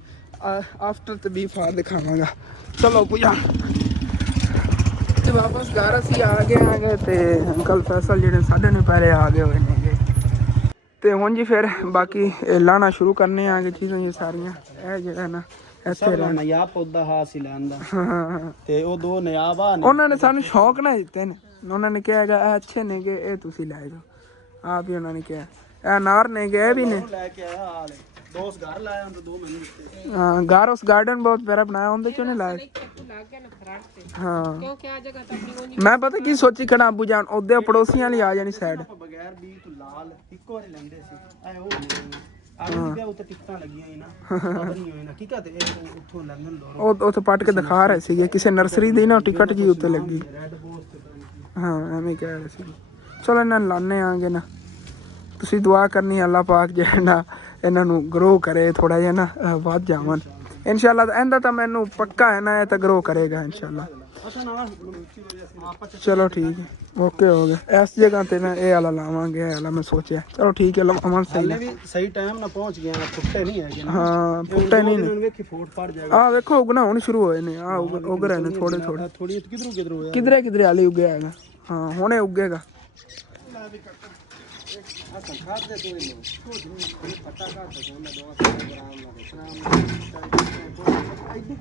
ਆਫਟਰ ਤੇ ਬੀਫੋਰ ਦਿਖਾਵਾਂਗਾ ਚਲੋ ਪੂਜਾ ਤੇ ਵਾਪਸ ਘਰ ਅਸੀਂ ਆ ਗਏ ਤੇ ਅੰਕਲ ਫੈਸਲ ਜਿਹੜੇ ਸਾਡੇ ਨੂੰ ਪਹਿਲੇ ਆ ਗਏ ਹੋਏ ਨੇਗੇ ਤੇ ਹੁਣ ਜੀ ਫਿਰ ਬਾਕੀ ਲਾਣਾ ਸ਼ੁਰੂ ਕਰਨੇ ਆਗੇ ਚੀਜ਼ਾਂ ਇਹ ਸਾਰੀਆਂ ਇਹ ਜਿਹੜਾ ਨਾ ਇੱਥੇ ਨਯਾਬ ਪੌਦਾ ਹਾਸੀ ਲੈਂਦਾ ਤੇ ਉਹ ਦੋ ਨਯਾਬ ਆ ਉਹਨਾਂ ਨੇ ਸਾਨੂੰ ਸ਼ੌਕ ਨਾ ਦਿੱਤੇ ਨੇ ਉਹਨਾਂ ਨੇ ਕਿਹਾ ਹੈਗਾ ਇਹ ਅੱਛੇ ਨੇਗੇ ਇਹ ਤੁਸੀਂ ਲੈ ਜਾਓ ਆਪ ਹੀ ਉਹਨਾਂ ਨੇ ਕਿਹਾ ਇਹ ਅਨਾਰ ਨੇਗੇ ਇਹ ਵੀ ਨੇ ਲੈ ਕੇ ਆਇਆ ਹਾਲ ਸੌਸ ਘਰ ਲਾਇਆ ਹੁਣ ਤਾਂ 2 ਮਹੀਨੇ ਦਿੱਤੇ। ਹਾਂ ਘਰ ਉਸ ਗਾਰਡਨ ਬਹੁਤ ਪਿਆਰਾ ਬਣਾਇਆ ਉਹਦੇ ਚੋਂ ਨਹੀਂ ਲਾਇਆ। ਹਾਂ ਕਿਉਂਕਿ ਆ ਜਗ੍ਹਾ ਤਾਂ ਆਪਣੀ ਮੈਂ ਪਤਾ ਕੀ ਸੋਚੀ ਖੜਾ ਅੱਬੂ ਜਾਨ ਉਹਦੇ ਪੜੋਸੀਆਂ ਵਾਲੀ ਆ ਜਾਣੀ ਸਾਈਡ। ਆਪਾਂ ਬਗੈਰ ਬੀਜ ਤੋਂ ਲਾਲ ਇੱਕੋ ਵਾਰੀ ਲੈਂਦੇ ਸੀ ਐ ਉਹ ਨਹੀਂ ਆਹ ਵੀ ਉੱਤੇ ਟਿਕਟਾਂ ਲੱਗੀਆਂ ਸੀ ਨਾ ਪਤਾ ਨਹੀਂ ਹੋਏ ਨਾ ਠੀਕ ਆ ਤੇ ਇਹ ਉੱਥੋਂ ਲੰਡਨ ਲੋਰੋ ਉਹ ਉੱਥੇ ਪੱਟ ਕੇ ਦਿਖਾ ਰਹੇ ਸੀਗੇ ਕਿਸੇ ਨਰਸਰੀ ਦੀ ਨਾ ਟਿਕਟ ਜੀ ਉੱਤੇ ਲੱਗੀ। ਰੈੱਡ ਬੋਸ ਤੇ ਹਾਂ ਐਵੇਂ ਕਹਿ ਰਹੇ ਸੀ। ਚਲੋ ਇਹਨਾਂ ਨੂੰ ਲਾਣੇ ਆਂਗੇ ਨਾ ਤੁਸੀਂ ਦੁਆ ਕਰਨੀ ਅੱਲਾਹ ਪਾਕ ਜਿਹੜਾ ਨਾ ਇਹਨਾਂ ਨੂੰ ਗਰੋ ਕਰੇ ਥੋੜਾ ਜਿਹਾ ਨਾ ਵੱਧ ਜਾਵਣ ਇਨਸ਼ਾਅੱਲਾ। ਇਹਦਾ ਤਾਂ ਮੈਨੂੰ ਪੱਕਾ ਹੈ ਨਾ ਇਹ ਤਾਂ ਗਰੋ ਕਰੇਗਾ ਇਨਸ਼ਾਅੱਲਾ। ਚਲੋ ਠੀਕ ਹੈ ਓਕੇ ਹੋ ਗਿਆ। ਇਸ ਜਗ੍ਹਾ ਤੇ ਨਾ ਇਹ ਵਾਲਾ ਲਾਵਾਂਗੇ ਇਹ ਵਾਲਾ ਮੈਂ ਸੋਚਿਆ। ਚਲੋ ਠੀਕ ਹੈ ਲਵਾਂ ਸਹੀ ਵੀ ਸਹੀ ਟਾਈਮ ਨਾਲ ਪਹੁੰਚ ਗਏ ਆ ਫੁੱਟੇ ਨਹੀਂ ਹੈਗੇ ਨਾ। ਹਾਂ ਫੁੱਟੇ ਨਹੀਂ ਨੇ ਵੇਖੀ ਫੋਟ ਫੜ ਜਾਏਗਾ। ਆਹ ਵੇਖੋ ਉਗਣਾ ਹੁਣ ਸ਼ੁਰੂ ਹੋਏ ਨੇ ਆਹ ਉਗ ਰਹੇ ਨੇ ਥੋੜੇ ਥੋੜੇ ਥੋੜੀ ਕਿਧਰੋਂ ਹੋਇਆ ਕਿਧਰੇ ਆਲੀ ਉੱਗਿਆ ਹੈਗਾ। ਹਾਂ ਹੁਣੇ ਉੱਗੇਗਾ।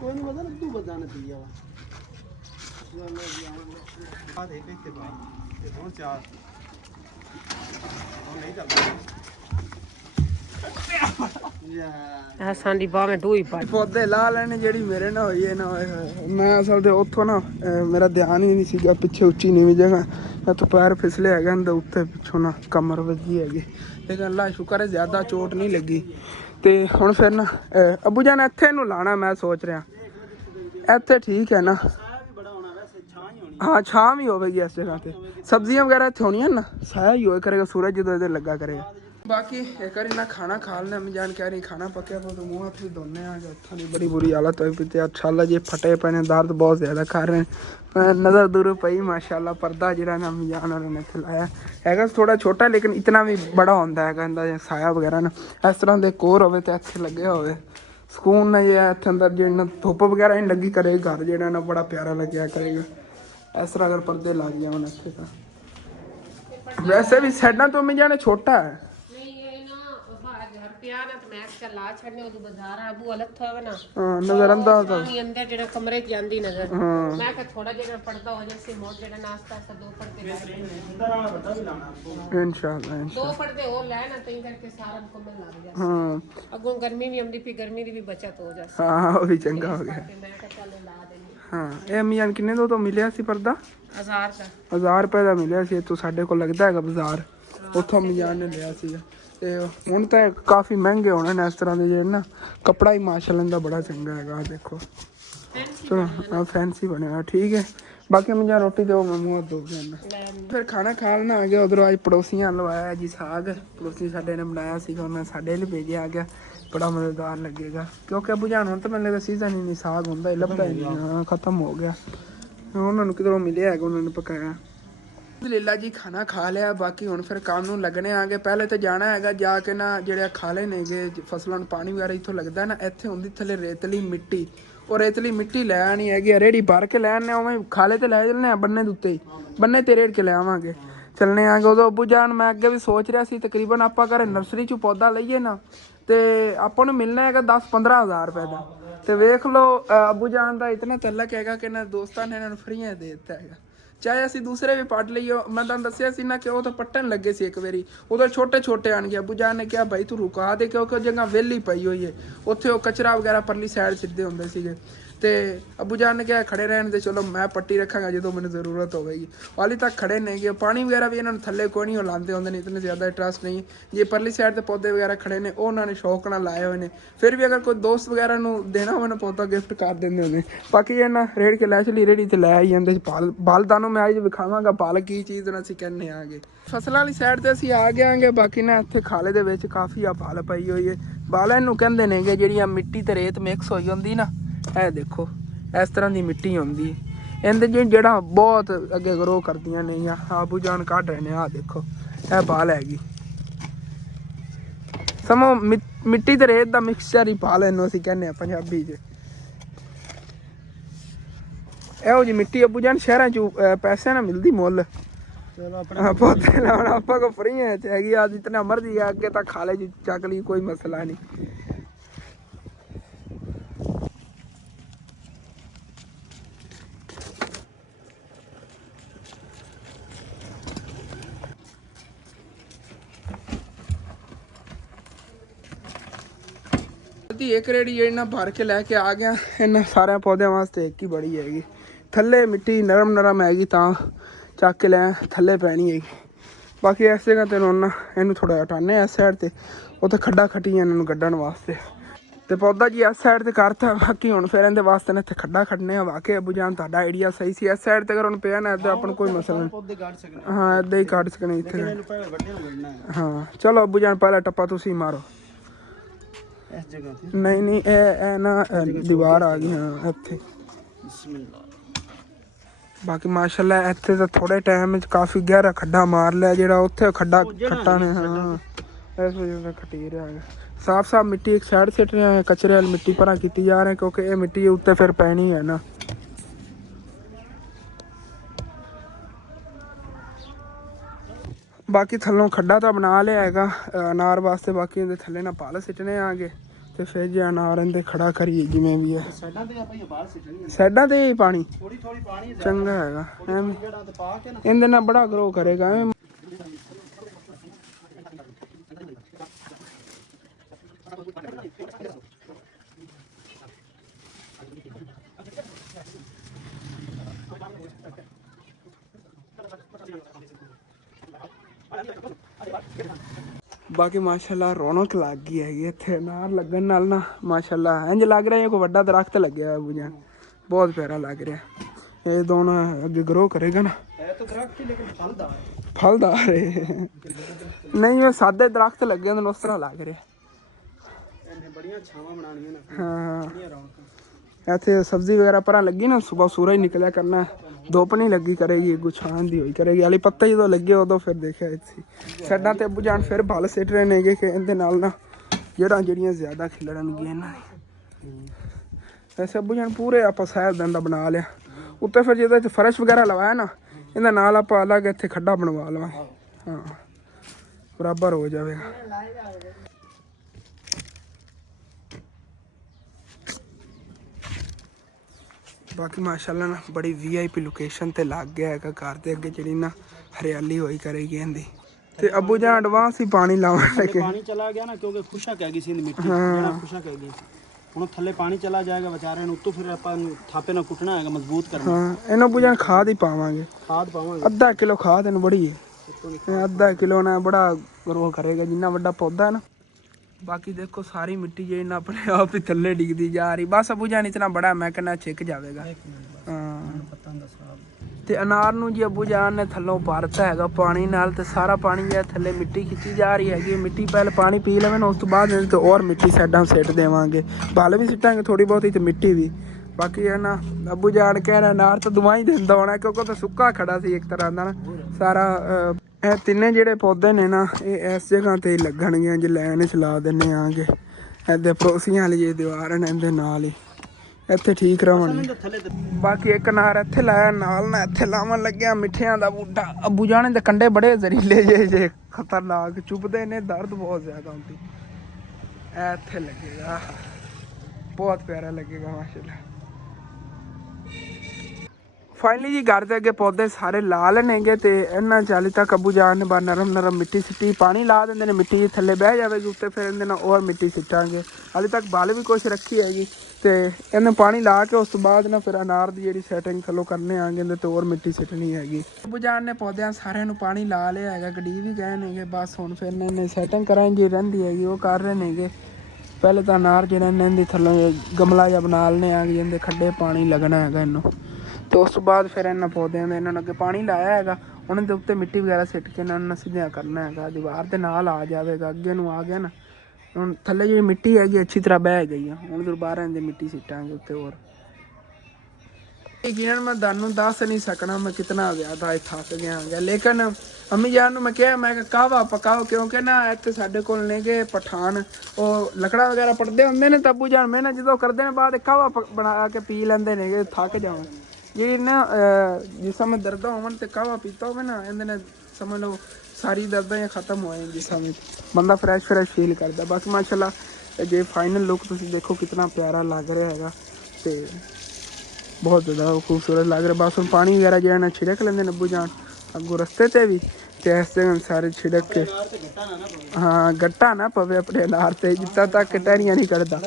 ਕੋਈ ਨਹੀਂ ਪਤਾ ਤੂੰ ਬਜਾਣਾ ਪਈਆ ਵਾ ਦੇ ਤੇ ਬਾਅਦ ਹੁਣ ਚਾਰ ਹੁਣ ਨਹੀਂ ਚੱਲਦਾ ਆ ਸਾਡੀ ਬਾਹ ਮੈਂ ਢੂਈ ਪਾ ਪੌਦੇ ਲਾ ਲੈਣੇ ਜਿਹੜੀ ਮੇਰੇ ਨਾਲ ਹੋਈ ਹੈ ਨਾ ਮੈਂ ਅਸਲ ਤੇ ਉੱਥੋਂ ਨਾ ਮੇਰਾ ਧਿਆਨ ਹੀ ਨਹੀਂ ਸੀਗਾ ਪਿੱਛੇ ਉੱਚੀ ਨੀਵੀਂ ਜਗ੍ਹਾ ਮੈਂ ਤਾਂ ਪੈਰ ਫਿਸਲੇ ਹੈਗਾ ਇਹਦੇ ਉੱਤੇ ਪਿੱਛੋਂ ਨਾ ਕਮਰ ਵੱਜੀ ਹੈਗੀ ਲੇਕਿਨ ਅੱਲਾ ਸ਼ੁਕਰ ਹੈ ਜ਼ਿਆਦਾ ਚੋਟ ਨਹੀਂ ਲੱਗੀ। ਤੇ ਹੁਣ ਫਿਰ ਨਾ ਅੱਬੂ ਜਾਨ ਇੱਥੇ ਨੂੰ ਲਾਣਾ ਮੈਂ ਸੋਚ ਰਿਹਾ ਇੱਥੇ ਠੀਕ ਹੈ ਨਾ। ਹਾਂ ਛਾਂ ਵੀ ਹੋਵੇਗੀ ਇਸ ਜਗ੍ਹਾ ਤੇ ਸਬਜ਼ੀਆਂ ਵਗੈਰਾ ਇੱਥੇ ਹੋਣੀਆਂ ਨਾ ਸਾਇਆ ਹੀ ਹੋਏ ਕਰੇਗਾ ਸੂਰਜ ਜਦੋਂ ਇਹਦੇ ਲੱਗਾ ਕਰੇਗਾ। ਬਾਕੀ ਇੱਕ ਵਾਰੀ ਨਾ ਖਾਣਾ ਖਾ ਲੈਣਾ ਮੈਂ ਜਾਨ ਕਹਿ ਰਹੀ ਖਾਣਾ ਪੱਕਿਆ ਪਾ ਮੂੰਹ ਹੱਥ ਵੀ ਧੋਨੇ ਆ ਹੱਥਾਂ ਦੀ ਬੜੀ ਬੁਰੀ ਹਾਲਤ ਹੋਈ ਪਈ ਤੇ ਅੱਛਾ ਜੇ ਫਟੇ ਪਏ ਨੇ ਦਰਦ ਬਹੁਤ ਜ਼ਿਆਦਾ ਕਰ ਰਹੇ ਨਜ਼ਰ ਦੂਰ ਪਈ ਮਾਸ਼ਾਅੱਲਾ। ਪਰਦਾ ਜਿਹੜਾ ਨਾ ਜਾਨ ਉਹਨਾਂ ਨੇ ਇੱਥੇ ਲਾਇਆ ਹੈਗਾ ਥੋੜਾ ਛੋਟਾ ਲੇਕਿਨ ਇਤਨਾ ਵੀ ਬੜਾ ਹੁੰਦਾ ਹੈਗਾ ਇਹਦਾ ਸਾਇਆ ਵਗੈਰਾ ਨਾ ਇਸ ਤਰ੍ਹਾਂ ਦੇ ਕੋਰ ਹੋਵੇ ਤੇ ਇੱਥੇ ਲੱਗਿਆ ਹੋਵੇ ਸਕੂਨ ਨਾ ਜੇ ਇੱਥੇ ਅੰਦਰ ਜਿਹੜਾ ਧੁੱਪ ਵਗੈਰਾ ਨਹੀਂ ਲੱਗੀ ਕਰੇ ਘਰ ਜਿਹੜਾ ਨਾ ਬੜਾ ਪਿਆਰਾ ਲੱਗਿਆ ਕਰੇਗਾ ਇਸ ਤਰ੍ਹਾਂ ਅਗਰ ਪਰਦੇ ਲੱਗ ਜਾਣ ਇੱਥੇ ਤਾਂ। ਵੈਸੇ ਵੀ ਸਾਈਡਾਂ ਤੋਂ ਮੈਂ ਜਾਣੇ ਛੋਟਾ ਹੈ ਨਜ਼ਰ ਅੰਦਾਜ਼ ਅੰਦਰ ਜਿਹੜਾ ਕਮਰੇ ਚ ਜਾਂਦੀ ਨਜ਼ਰ ਮੈਂ ਕਿਹਾ ਥੋੜਾ ਜਿਹਾ ਪਰਦਾ ਹੋ ਜਾਏ ਮੋੜ ਜਿਹੜਾ ਨਾਸਤਾ ਸਾ 2 ਪਰਦੇ इंशाल्लाह 2 ਪਰਦੇ ਹੋਰ ਲੈ ਨਾ ਤਈ ਕਰਕੇ ਸਾਰਾ ਮੁਕੰਮਲ ਲੱਗ ਜਾ। ਹਾਂ ਅੱਗੋਂ ਗਰਮੀ ਵੀ ਆਉਂਦੀ ਪਈ ਗਰਮੀ ਦੀ ਵੀ ਬਚਤ ਹੋ ਜਾਏ। ਹਾਂ ਉਹ ਵੀ ਚੰਗਾ ਹੋ ਗਿਆ। ਮੈਂ ਕਿਹਾ ਚੱਲ ਲਾ ਦੇਣੀ। ਹਾਂ ਇਹ ਮੀਆਂ ਕਿੰਨੇ ਤੋਂ ਮਿਲਿਆ ਸੀ ਪਰਦਾ 1000 ਦਾ 1000 ਰੁਪਏ ਦਾ ਮਿਲਿਆ ਸੀ ਇੱਥੋਂ ਸਾਡੇ ਕੋਲ ਲੱਗਦਾ ਹੈਗਾ ਬਾਜ਼ਾਰ ਉੱਥੋਂ ਮੀਆਂ ਨੇ ਲਿਆ ਸੀਗਾ ਤੇ ਹੁਣ ਤਾਂ ਕਾਫੀ ਮਹਿੰਗੇ ਹੋਣੇ ਨੇ ਇਸ ਤਰ੍ਹਾਂ ਦੇ ਜਿਹੜੇ ਨਾ ਕੱਪੜਾ ਹੀ ਮਾਸ਼ਾਅੱਲਾ ਦਾ ਬੜਾ ਚੰਗਾ ਹੈਗਾ ਦੇਖੋ। ਚਲੋ ਫੈਂਸੀ ਬਣਿਆ ਠੀਕ ਹੈ। ਬਾਕੀ ਮੀਆਂ ਰੋਟੀ ਦਿਓ ਮੈਂ ਮੂੰਹ ਧੋ ਕੇ ਫਿਰ ਖਾਣਾ ਖਾ ਲੈਣਾ ਆ ਗਿਆ। ਉਧਰੋਂ ਅੱਜ ਪੜੋਸੀਆਂ ਲਵਾਇਆ ਜੀ ਸਾਗ ਪੜੋਸੀ ਸਾਡੇ ਨੇ ਬਣਾਇਆ ਸੀਗਾ ਉਹਨਾਂ ਸਾਡੇ ਲਈ ਭੇਜਿਆ ਆ ਗਿਆ ਬੜਾ ਮਜ਼ੇਦਾਰ ਲੱਗੇਗਾ ਕਿਉਂਕਿ ਅੱਬੂ ਜਾਨ ਹੁਣ ਤਾਂ ਮੈਨੂੰ ਲੱਗਦਾ ਸੀਜ਼ਨ ਹੀ ਨਹੀਂ ਸਾਗ ਹੁੰਦਾ ਹੀ ਲੱਭਦਾ ਹੀ ਨਹੀਂ ਹਾਂ ਖਤਮ ਹੋ ਗਿਆ। ਉਹਨਾਂ ਨੂੰ ਕਿਧਰੋਂ ਮਿਲਿਆ ਹੈਗਾ ਉਹਨਾਂ ਨੇ ਪਕਾਇਆ ਲੀਲਾ ਜੀ ਖਾਣਾ ਖਾ ਲਿਆ। ਬਾਕੀ ਹੁਣ ਫਿਰ ਕੰਮ ਨੂੰ ਲੱਗਣੇ ਆਗੇ ਪਹਿਲੇ ਤਾਂ ਜਾਣਾ ਹੈਗਾ ਜਾ ਕੇ ਨਾ ਜਿਹੜੇ ਖਾਲੇ ਨੇਗੇ ਫਸਲਾਂ ਨੂੰ ਪਾਣੀ ਵਗੈਰਾ ਇੱਥੋਂ ਲੱਗਦਾ ਨਾ ਇੱਥੇ ਹੁੰਦੀ ਥੱਲੇ ਰੇਤਲੀ ਮਿੱਟੀ ਉਹ ਰੇਤਲੀ ਮਿੱਟੀ ਲੈ ਆਣੀ ਹੈਗੀ ਰੇੜੀ ਭਰ ਕੇ ਲੈ ਆਨੇ ਉਵੇਂ ਖਾਲੇ ਤੇ ਲੈ ਚੱਲਨੇ ਆ ਬੰਨੇ ਦੇ ਉੱਤੇ ਹੀ ਬੰਨੇ ਤੇ ਰੇੜ ਕੇ ਲੈ ਆਵਾਂਗੇ ਚੱਲਣੇ ਆਗੇ। ਉਦੋਂ ਅੱਬੂ ਜਾਨ ਮੈਂ ਅੱਗੇ ਵੀ ਸੋਚ ਰਿਹਾ ਸੀ ਤਕਰੀਬਨ ਆਪਾਂ ਘਰੇ ਨਰਸਰੀ 'ਚ ਪੌਦਾ ਲਈਏ ਨਾ ਤੇ ਆਪਾਂ ਨੂੰ ਮਿਲਣਾ ਹੈਗਾ 10-15 ਹਜ਼ਾਰ ਰੁਪਏ ਦਾ ਤੇ ਵੇਖ ਲਓ ਅੱਬੂ ਜਾਨ ਦਾ ਇਤਨਾ ਤਲਕ ਹੈਗਾ ਕਿ ਇਹਨਾਂ ਦੋਸਤਾਂ ਨੇ ਇਹਨਾਂ ਨੂੰ ਫਰੀਆਂ ਦੇ ਦਿੱਤਾ ਹੈਗਾ ਚਾਹੇ ਅਸੀਂ ਦੂਸਰੇ ਵੀ ਪੱਟ ਲਈਏ। ਮੈਂ ਤੁਹਾਨੂੰ ਦੱਸਿਆ ਸੀ ਨਾ ਕਿ ਉਹ ਤਾਂ ਪੱਟਣ ਲੱਗੇ ਸੀ ਇੱਕ ਵਾਰੀ ਉਦੋਂ ਛੋਟੇ ਛੋਟੇ ਆਣ ਗਿਆ ਅੱਬੂ ਜਾਨ ਨੇ ਕਿਹਾ ਭਾਈ ਤੂੰ ਰੁਕਾ ਦੇ ਕਿਉਂਕਿ ਉਹ ਜਗ੍ਹਾ ਵਿਹਲੀ ਪਈ ਹੋਈ ਹੈ ਉੱਥੇ ਉਹ ਕਚਰਾ ਵਗੈਰਾ ਪਰਲੀ ਸਾਈਡ ਸਿੱਟਦੇ ਹੁੰਦੇ ਸੀਗੇ ਤੇ ਅੱਬੂ ਜਾਨ ਨੇ ਕਿਹਾ ਖੜੇ ਰਹਿਣ ਦੇ ਚਲੋ ਮੈਂ ਪੱਟੀ ਰੱਖਾਂਗਾ ਜਦੋਂ ਮੈਨੂੰ ਜ਼ਰੂਰਤ ਹੋਵੇਗੀ। ਹਾਲੇ ਤੱਕ ਖੜੇ ਨਹੀਂ ਗਏ ਪਾਣੀ ਵਗੈਰਾ ਵੀ ਇਹਨਾਂ ਨੂੰ ਥੱਲੇ ਕੋਈ ਨਹੀਂ ਉਹ ਲਾਉਂਦੇ ਹੁੰਦੇ ਨੇ ਇਤਨੇ ਜ਼ਿਆਦਾ ਇੰਟਰਸਟ ਨਹੀਂ ਜੇ ਪਰਲੀ ਸਾਈਡ ਤੇ ਪੌਦੇ ਵਗੈਰਾ ਖੜੇ ਨੇ ਉਹ ਉਹਨਾਂ ਨੇ ਸ਼ੌਕ ਨਾਲ ਲਾਏ ਹੋਏ ਨੇ ਫਿਰ ਵੀ ਅਗਰ ਕੋਈ ਦੋਸਤ ਵਗੈਰਾ ਨੂੰ ਦੇਣਾ ਹੋਵੇ ਨਾ ਪੌਦਾ ਗਿਫਟ ਕਰ ਦਿੰਦੇ ਹੁੰਦੇ। ਬਾਕੀ ਜੇ ਨਾ ਰੇੜ ਕੇ ਲੈ ਚਲੀ ਰੇੜੀ ਤੇ ਲੈ ਆਈ ਜਾਂਦੇ ਬਾਲ ਤੁਹਾਨੂੰ ਮੈਂ ਅੱਜ ਵਿਖਾਵਾਂਗਾ ਬਾਲ ਕੀ ਚੀਜ਼ ਨੂੰ ਅਸੀਂ ਕਹਿੰਦੇ ਆਗੇ। ਫਸਲਾਂ ਵਾਲੀ ਸਾਈਡ ਤੇ ਅਸੀਂ ਆ ਗਏ ਆਂਗੇ ਬਾਕੀ ਨਾ ਇੱਥੇ ਖਾਲੇ ਦੇ ਵਿੱਚ ਕਾਫੀ ਆ ਬਾਲ ਪਈ ਹੋਈ ਹੈ ਬਾਲ ਇਹਨੂੰ ਕਹਿੰਦੇ ਨੇਗੇ ਜਿਹੜੀਆਂ ਮਿੱਟੀ ਤੇ ਰੇਤ ਮਿਕਸ ਹੋਈ ਹੁੰਦੀ ਨਾ ਇਹ ਦੇਖੋ ਇਸ ਤਰ੍ਹਾਂ ਦੀ ਮਿੱਟੀ ਹੁੰਦੀ ਹੈ ਇਹਦੇ ਜਿਹੜਾ ਬਹੁਤ ਅੱਗੇ ਗਰੋ ਕਰਦੀਆਂ ਨੇ ਜਾਂ ਅੱਬੂ ਜਾਨ ਕੱਢ ਰਹੇ ਨੇ ਆਹ ਦੇਖੋ ਇਹ ਬਾਲ ਹੈਗੀ ਸਮੋ ਮਿੱਟੀ ਤੇ ਰੇਤ ਦਾ ਮਿਕਸਚਰ ਹੀ ਬਾਲ ਇਹਨੂੰ ਅਸੀਂ ਕਹਿੰਦੇ ਆ ਪੰਜਾਬੀ 'ਚ। ਇਹੋ ਜਿਹੀ ਮਿੱਟੀ ਅੱਬੂ ਜਾਨ ਸ਼ਹਿਰਾਂ 'ਚ ਪੈਸੇ ਨਾਲ ਮਿਲਦੀ ਮੁੱਲ ਚਲੋ ਆਪਣਾ ਪੌਦੇ ਲਾਉਣਾ ਆਪਾਂ ਕੋ ਫਰੀ ਹੈ ਹੈਗੀ ਆ ਜਿਤਨਾ ਮਰਜ਼ੀ ਆ ਅੱਗੇ ਤਾਂ ਖਾਲੇ 'ਚ ਚੱਕ ਲਈ ਕੋਈ ਮਸਲਾ ਨਹੀਂ। ਬਾਕੀ ਇੱਕ ਰੇੜੀ ਜਿਹੜੀ ਨਾ ਭਰ ਕੇ ਲੈ ਕੇ ਆ ਗਿਆ। ਇਹਨਾਂ ਸਾਰਿਆਂ ਪੌਦਿਆਂ ਵਾਸਤੇ ਇੱਕ ਹੀ ਬੜੀ ਹੈਗੀ। ਥੱਲੇ ਮਿੱਟੀ ਨਰਮ ਹੈਗੀ ਤਾਂ ਚੱਕ ਕੇ ਲੈ ਥੱਲੇ ਪੈਣੀ ਹੈਗੀ। ਬਾਕੀ ਇਸ ਜਗ੍ਹਾ ਤੇ ਨਾ ਇਹਨੂੰ ਥੋੜਾ ਹਟਾਣੇ ਇਸ ਸਾਈਡ ਤੇ, ਉੱਥੇ ਖੱਡਾ ਖੱਟੀਆਂ ਇਹਨਾਂ ਨੂੰ ਕੱਢਣ ਵਾਸਤੇ। ਤੇ ਪੌਦਾ ਜੀ ਇਸ ਸਾਈਡ ਤੇ ਕਰਤਾ। ਬਾਕੀ ਹੁਣ ਫਿਰ ਇਹਦੇ ਵਾਸਤੇ ਨੇ ਇੱਥੇ ਖੱਡਾ ਖੱਡਨੇ ਆ। ਵਾਕਈ ਅੱਬੂ ਜਾਨ ਤੁਹਾਡਾ ਆਈਡੀਆ ਸਹੀ ਸੀ। ਇਸ ਸਾਈਡ ਤੇ ਅਗਰ ਹੁਣ ਪਿਆ ਨਾ ਇੱਦਾਂ ਆਪਾਂ ਨੂੰ ਕੋਈ ਮਸਲਾ ਨਹੀਂ। ਪੌਦੇ ਕੱਢ ਸਕਦੇ ਹਾਂ ਇੱਦਾਂ ਹੀ ਕੱਢ ਸਕਣੇ ਇੱਥੇ। ਇਹਨੂੰ ਪਹਿਲਾਂ ਵੱਡੇ ਨੂੰ ਕੱਢਣਾ ਹੈ। ਹਾਂ ਚਲੋ ਅੱਬੂ ਜਾਨ ਪਹਿਲਾ ਟੱਪਾ ਤੁਸੀਂ ਮਾਰੋ। ਇਸ ਜਗ੍ਹਾ ਤੇ ਨਹੀਂ ਇਹ ਨਾ ਦੀਵਾਰ ਆ ਗਈ। ਹਾਂ ਇੱਥੇ ਬਿਸਮਿਲ੍ਲਾ। ਬਾਕੀ ਮਾਸ਼ਾਅੱਲਾ ਇੱਥੇ ਤਾਂ ਥੋੜੇ ਟਾਈਮ ਵਿੱਚ ਕਾਫੀ ਗਹਿਰਾ ਖੱਡਾ ਮਾਰ ਲਿਆ। ਜਿਹੜਾ ਉੱਥੇ ਖੱਡਾ ਖੱਟਾ ਨੇ ਹਾਂ ਇਸ ਵਜ੍ਹਾ ਨਾਲ ਖਟੀ ਰਿਹਾ ਹੈ। ਸਾਫ ਮਿੱਟੀ ਇੱਕ ਸਾਈਡ ਸਿੱਟ ਰਿਹਾ ਹੈ। कचरे वाली मिट्टी परा की जा रहे हैं क्योंकि ये मिट्टी उत्ते फिर पैनी है ना। बाकी थल्लों खड्डा तो बना लिया हैगा अनार वास्ते। बाकी इहदे थल्ले ना पाल सिटने आगे ते फिर जे अनार इहदे खड़ा करिए जिवें भी है। साइडां ते ही पानी चंगा हैगा इहदे नाल बड़ा ग्रो करेगा। बाकी माशाल्लाह रौनक लग गई है इत्थे अनार लगन नाल ना। माशाल्लाह इंज लग रहा है कोई बड़ा दरख्त लग्या है। बुझान बहुत प्यारा लग रहा है। ये दोनों अगे ग्रो करेगा ना। है तो दरख्त ही लेकिन फलदार है नहीं वो सादे दरख्त लगे तो उस तरह लग रहा। बड़ियां छावां बनाणियां ना। हाँ इत्थे सब्जी वगैरह परा लगी ना। सुबह सूरज निकलिया करना धुप नहीं लगी करेगी गुछान दी होई करेगी। हाली पत्ते जो लगे उदों फिर देखा इत्थे साइडां ते अब्बू जान फिर भल सिट रहे ने कि इहदे नाल ना जड़ां जड़ियां ज़्यादा खिलणगियां इन्हां दी। वैसे अब्बू जान पूरे आपां सैल दिन दा बना लिया। उत्ते फिर जिहदे च फर्श वगैरह लवाया ना इहदे नाल आपां अलग इत्थे खड्डा बनवा लवांगे। हाँ बराबर हो जाएगा। बाकी माशाल्लाह ना बड़ी VIP लोकेशन ते लग गया है। घर के अगे जी ना हरियाली होई करेगी इहदी। ते अब्बू जान एडवांस ही पानी लावा लगे। पानी चला गया ना क्योंकि खुशक हैगी सी मिट्टी जेड़ा खुशक हैगी हुण थल्ले पानी चला जाएगा बेचारे नु। तो फिर अपन थापे ना कुटना हैगा मजबूत करना। हां इन्हों अब्बू जान खाद ही पावांगे। खाद पावांगे आधा किलो खाद इन बड़ी है। आधा किलो ना बड़ा ग्रो करेगा जिन्ना बड़ा पौधा है ना। बाकी देखो सारी मिट्टी जी ना अपने आप ही थल्ले डिगदी जा रही। बस अब्बू जान इतना बड़ा मैं कहना छिक जाएगा। ते अनार नूं जी अब्बू जान ने थल्लों भरता हैगा पानी नाल ते सारा पानी जो थल्ले मिट्टी खिंची जा रही हैगी। मिट्टी पहले पानी पी लवे ना उस तो बाद तो और मिट्टी साइडां सिट देवांगे। बल भी सिटांगे थोड़ी बहुत ही ते मिट्टी भी। बाकी है ना अब्बू जान कह रहा अनार तो दुआ ही दिंदा होना क्योंकि तो सुक्का खड़ा सी एक तरह का ना सारा। तिन्ने जेह्ड़े पौधे ने ना ये इस जगह ते लगणगे जे लैन च ला दिन्ने आगे। इधर पड़ोसियां वाली जी दीवार है इहदे नाल ही इत्थे ठीक रहणगे। बाकी एक अनार इत्थे लाया नाल ना इत्थे लावन लग्या मिठियां दा बूटा। अब्बू जान दे कंडे बड़े जरीले जे खतरनाक चुभदे ने दर्द बहुत ज्यादा होंदी। इत्थे लगेगा बहुत प्यारा लगेगा माशाल्लाह। फाइनली जी घर के अगे पौधे सारे ला लेने ते इन्ना चाली तक अब्बू जान ने बार नरम मिट्टी सिटी पानी ला देंगे मिट्टी थल्ले बह जाएगी उत्ते फिर इहदे नाल और मिट्टी सिटांगे। हाले तक बाल भी कुछ रखी हैगी ते इन्हें पानी ला के उस तो बाद ना फिर अनार की जी सैटिंग थल्लों करने आएंगे तो और मिट्टी सिटनी हैगी। अब्बू जान ने पौधों सारे पानी ला लिया है गड्डी भी गए ने बस हुण फिर इन्हें सैटिंग करां जी रहिंदी हैगी वो कर रहे ने। पहले तो अनार जिहड़े ने इहदे थल्लों गमला जिहा बना लने आगे इहदे खड्डे पानी लगना हैगा इन्नू। तो उस बाद फिर इन्होंने पौधों ने इन्होंने अगे पानी लाया है उन्होंने उत्ते मिट्टी वगैरह सिट के इन्होंने सीधा करना है। दीवार के नाल आ जाएगा अगे नूं आ गया ना हुण थल्ले जी मिट्टी हैगी अच्छी तरह बह गई है। हुण दोबारा इहदे मिट्टी सिटांगे उत्ते होर। यकीनन मैं तुहानूं दस नहीं सकना मैं कितना ज़्यादा थक गया हाँ। लेकिन अम्मी जान नूं मैं कहा मैं कहवा पकाओ क्योंकि ना इत्थे साडे कोल ने गे पठान वो लकड़ा वगैरह पड़दे हुंदे ने। अब्बू जान मेहनत जो करदे ने बाद कहवा बना के पी लैंदे ने थक जाओ। ये ना जिस समय दर्द होवन तो कहवा पीता हो ना इन्हें समझ लो सारी दर्दां खत्म हो जाएंगी। जिस समय बंदा फ्रैश फील करता। बाकी माशाल्लाह जे फाइनल लुक तुम देखो कितना प्यारा लग रहा है तो बहुत ज़्यादा खूबसूरत लग रहा। बस हम पानी वगैरह जो है छिड़क लेंगे अब्बू जान अगों रस्ते ते भी ਤੇ ਐਸੇ ਸਾਰੇ ਛਿੜਕ ਕੇ ਹਾਂ ਗੱਟਾ ਨਾ ਪਵੇ ਆਪਣੇ ਅਨਾਰ ਤੇ ਜਿੱਦਾਂ ਤੱਕ ਟਹਿਣੀਆਂ ਨਹੀਂ ਕੱਢਦਾ।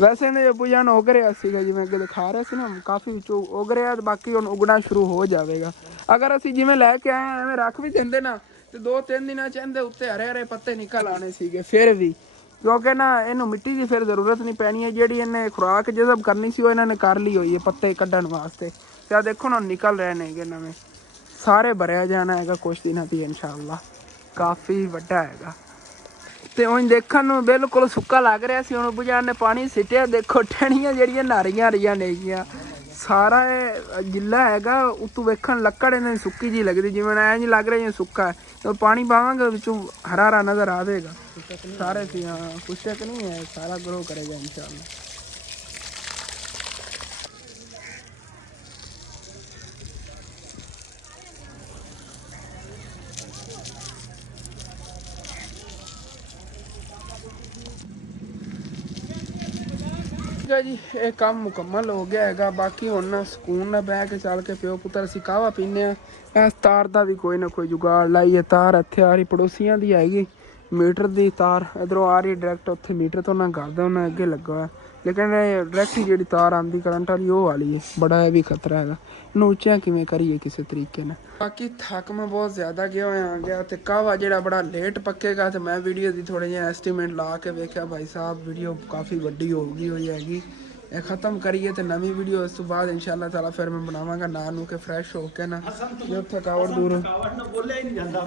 ਵੈਸੇ ਇਹਨੇ ਅੱਬੂ ਜਾਨ ਉਗ ਰਿਹਾ ਸੀਗਾ ਜਿਵੇਂ ਅੱਗੇ ਦਿਖਾ ਰਿਹਾ ਸੀ ਨਾ ਕਾਫੀ ਵਿੱਚੋਂ ਉਗ ਰਿਹਾ ਤੇ ਬਾਕੀ ਹੁਣ ਉਗਣਾ ਸ਼ੁਰੂ ਹੋ ਜਾਵੇਗਾ। ਅਗਰ ਅਸੀਂ ਜਿਵੇਂ ਲੈ ਕੇ ਆਏ ਐਵੇਂ ਰੱਖ ਵੀ ਦਿੰਦੇ ਨਾ ਤੇ 2-3 ਦਿਨਾਂ ਚ ਇਹਦੇ ਉੱਤੇ ਹਰੇ ਹਰੇ ਪੱਤੇ ਨਿਕਲ ਆਣੇ ਸੀਗੇ ਫਿਰ ਵੀ, ਕਿਉਂਕਿ ਨਾ ਇਹਨੂੰ ਮਿੱਟੀ ਦੀ ਫਿਰ ਜ਼ਰੂਰਤ ਨਹੀਂ ਪੈਣੀ ਹੈ। ਜਿਹੜੀ ਇਹਨੇ ਖੁਰਾਕ ਜਜ਼ਬ ਕਰਨੀ ਸੀ ਉਹ ਇਹਨਾਂ ਨੇ ਕਰ ਲਈ ਹੋਈ ਹੈ ਪੱਤੇ ਕੱਢਣ ਵਾਸਤੇ। ਤੇ ਆ ਦੇਖੋ ਨਾ ਨਿਕਲ ਰਹੇ ਨੇਗੇ ਨਵੇਂ ਸਾਰੇ, ਭਰਿਆ ਜਾਣਾ ਹੈਗਾ ਕੁਛ ਦਿਨਾਂ ਦੀ ਇਨਸ਼ਾਅੱਲਾ। ਕਾਫੀ ਵੱਡਾ ਹੈਗਾ ਤੇ ਉਂਝ ਦੇਖਣ ਨੂੰ ਬਿਲਕੁਲ ਸੁੱਕਾ ਲੱਗ ਰਿਹਾ ਸੀ। ਹੁਣ ਬੁਝਾਨ ਨੇ ਪਾਣੀ ਸਿੱਟਿਆ, ਦੇਖੋ ਟਹਿਣੀਆਂ ਜਿਹੜੀਆਂ ਨਾਰੀਆਂ ਰਹੀਆਂ ਨੇਗੀਆਂ, ਸਾਰਾ ਇਹ ਗਿੱਲਾ ਹੈਗਾ। ਉੱਤੋਂ ਵੇਖਣ ਲੱਕੜ ਇਹਨਾਂ ਸੁੱਕੀ ਜੀ ਲੱਗਦੀ, ਜਿਵੇਂ ਐਂ ਜੀ ਲੱਗ ਰਿਹਾ ਜਿਵੇਂ ਸੁੱਕਾ ਹੈ। ਜਦੋਂ ਪਾਣੀ ਪਾਵਾਂਗੇ ਵਿੱਚੋਂ ਹਰਾ ਹਰਾ ਨਜ਼ਰ ਆਵੇਗਾ ਸਾਰੇ ਸੀ। ਹਾਂ ਖੁਸ਼ਕ ਨਹੀਂ ਹੈ, ਸਾਰਾ ਗਰੋ ਕਰੇਗਾ ਇਨਸ਼ਾਅੱਲਾ। ਜੀ ਇਹ ਕੰਮ ਮੁਕੰਮਲ ਹੋ ਗਿਆ ਹੈਗਾ। ਬਾਕੀ ਹੁਣ ਨਾ ਸਕੂਨ ਨਾਲ ਬਹਿ ਕੇ ਚੱਲ ਕੇ ਪਿਓ ਪੁੱਤਰ ਅਸੀਂ ਕਾਹਵਾ ਪੀਂਦੇ ਹਾਂ। ਇਸ ਤਾਰ ਦਾ ਵੀ ਕੋਈ ਨਾ ਕੋਈ ਜੁਗਾੜ ਲਾਈਏ। ਤਾਰ ਇੱਥੇ ਆ ਰਹੀ ਪੜੋਸੀਆਂ ਦੀ ਹੈਗੀ, ਮੀਟਰ ਦੀ ਤਾਰ ਇਧਰੋਂ ਆ ਰਹੀ ਡਾਇਰੈਕਟ, ਉੱਥੇ ਮੀਟਰ ਤੋਂ ਨਾ ਕਰਦਾ ਉਹਨਾਂ ਅੱਗੇ ਲੱਗਾ ਹੋਇਆ, ਲੇਕਿਨ ਇਹ ਡਾਇਰੈਕਟ ਜਿਹੜੀ ਤਾਰ ਆਉਂਦੀ ਕਰੰਟ ਵਾਲੀ ਉਹ ਵਾਲੀ ਹੈ। ਬੜਾ ਇਹ ਵੀ ਖਤਰਾ ਹੈਗਾ, ਇਹਨੂੰ ਉੱਚਿਆਂ ਕਿਵੇਂ ਕਰੀਏ ਕਿਸੇ ਤਰੀਕੇ ਨਾਲ। ਬਾਕੀ ਥੱਕ ਮੈਂ ਬਹੁਤ ਜ਼ਿਆਦਾ ਗਿਆ ਹੋਇਆ ਆ ਗਿਆ ਤੇ ਕਾਹਵਾ ਜਿਹੜਾ ਬੜਾ ਲੇਟ ਪੱਕੇਗਾ। ਤੇ ਮੈਂ ਵੀਡੀਓ ਦੀ ਥੋੜ੍ਹੇ ਜਿਹੇ ਐਸਟੀਮੇਟ ਲਾ ਕੇ ਵੇਖਿਆ ਭਾਈ ਸਾਹਿਬ ਵੀਡੀਓ ਕਾਫੀ ਵੱਡੀ ਹੋ ਗਈ ਹੋਈ ਹੈਗੀ। ਇਹ ਖ਼ਤਮ ਕਰੀਏ ਤੇ ਨਵੀਂ ਵੀਡੀਓ ਇਸ ਤੋਂ ਬਾਅਦ ਇਨਸ਼ਾਅੱਲਾ ਤਾਲਾ ਫਿਰ ਮੈਂ ਬਣਾਵਾਂਗਾ ਨਾ ਨੂੰ ਕੇ ਫਰੈਸ਼ ਹੋ ਕੇ ਨਾ ਜੋ ਥਕਾਵਟ ਦੂਰ ਬੋਲਿਆ ਹੀ ਨਹੀਂ ਜਾਂਦਾ।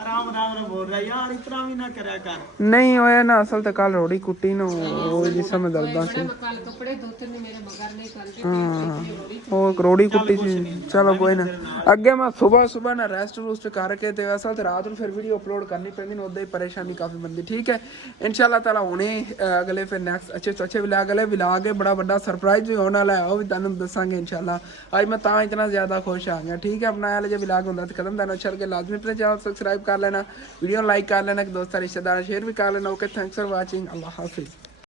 ਆਰਾਮ ਆਰਾਮ ਨਾਲ ਬੋਲ ਰਿਹਾ ਯਾਰ, ਇਤਨਾ ਵੀ ਨਾ ਕਰਿਆ ਕਰ। ਨਹੀਂ ਹੋਇਆ ਨਾ ਅਸਲ ਤੇ ਕੱਲ ਰੋੜੀ ਕੁੱਟੀ ਨੂੰ ਉਹ ਜਿਸ ਸਮੇਂ ਦਰਦਾਂ ਸੀ। ਕੱਲ ਕੱਪੜੇ ਧੋਤੇ ਨੇ ਮੇਰੇ ਮਗਰ ਨਹੀਂ ਕਰ ਹਾਂ ਉਹ ਰੋੜੀ ਕੁੱਟੀ ਸੀ। ਚਲੋ ਕੋਈ ਨਾ, ਅੱਗੇ ਮੈਂ ਸੁਬਹ ਨਾ ਰੈਸਟ ਰੂਸਟ ਕਰਕੇ ਤੇ ਅਸਲ ਤੇ ਰਾਤ ਨੂੰ ਫਿਰ ਵੀਡੀਓ ਅਪਲੋਡ ਕਰਨੀ ਪੈਂਦੀ ਨੇ, ਉਦਾਂ ਹੀ ਪਰੇਸ਼ਾਨੀ ਕਾਫੀ ਬੰਦੀ। ਠੀਕ ਹੈ ਇਨਸ਼ਾਅੱਲਾ ਤਾਲਾ ਹੁਣੇ ਅਗਲੇ ਫਿਰ ਨੈਕਸਟ ਅੱਛੇ ਤੋਂ ਅੱਛੇ ਵਲੌਗ ਅਗਲੇ ਵਲੌਗ ਹੈ, ਬੜਾ ਵੱਡਾ ਸਰਪ੍ਰਾਈਜ਼ ਵੀ ਹੋਣ ਵਾਲਾ ਹੈ, ਉਹ ਵੀ ਤੁਹਾਨੂੰ ਦੱਸਾਂਗੇ ਇਨਸ਼ਾਅੱਲਾ। ਅੱਜ ਮੈਂ ਤਾਂ ਇਤਨਾ ਜ਼ਿਆਦਾ ਖੁਸ਼ ਆ ਗਿਆ। ਠੀਕ ਹੈ ਆਪਣਾ ਇਹ ਜੇ ਵਲੌਗ ਹੁੰਦਾ ਤਾਂ ਕਦਮ ਦੇਣਾ ਚੱਲ ਕੇ ਲਾਜ਼ਮੀ ਆਪਣੇ ਚੈਨਲ ਸਬਸਕ੍ਰਾइब कर लेना, वीडियो लाइक कर लेना, दोस्तों रिश्तेदार शेयर भी कर लेना। ओके थैंक्स फॉर वाचिंग, अल्लाह हाफिज़।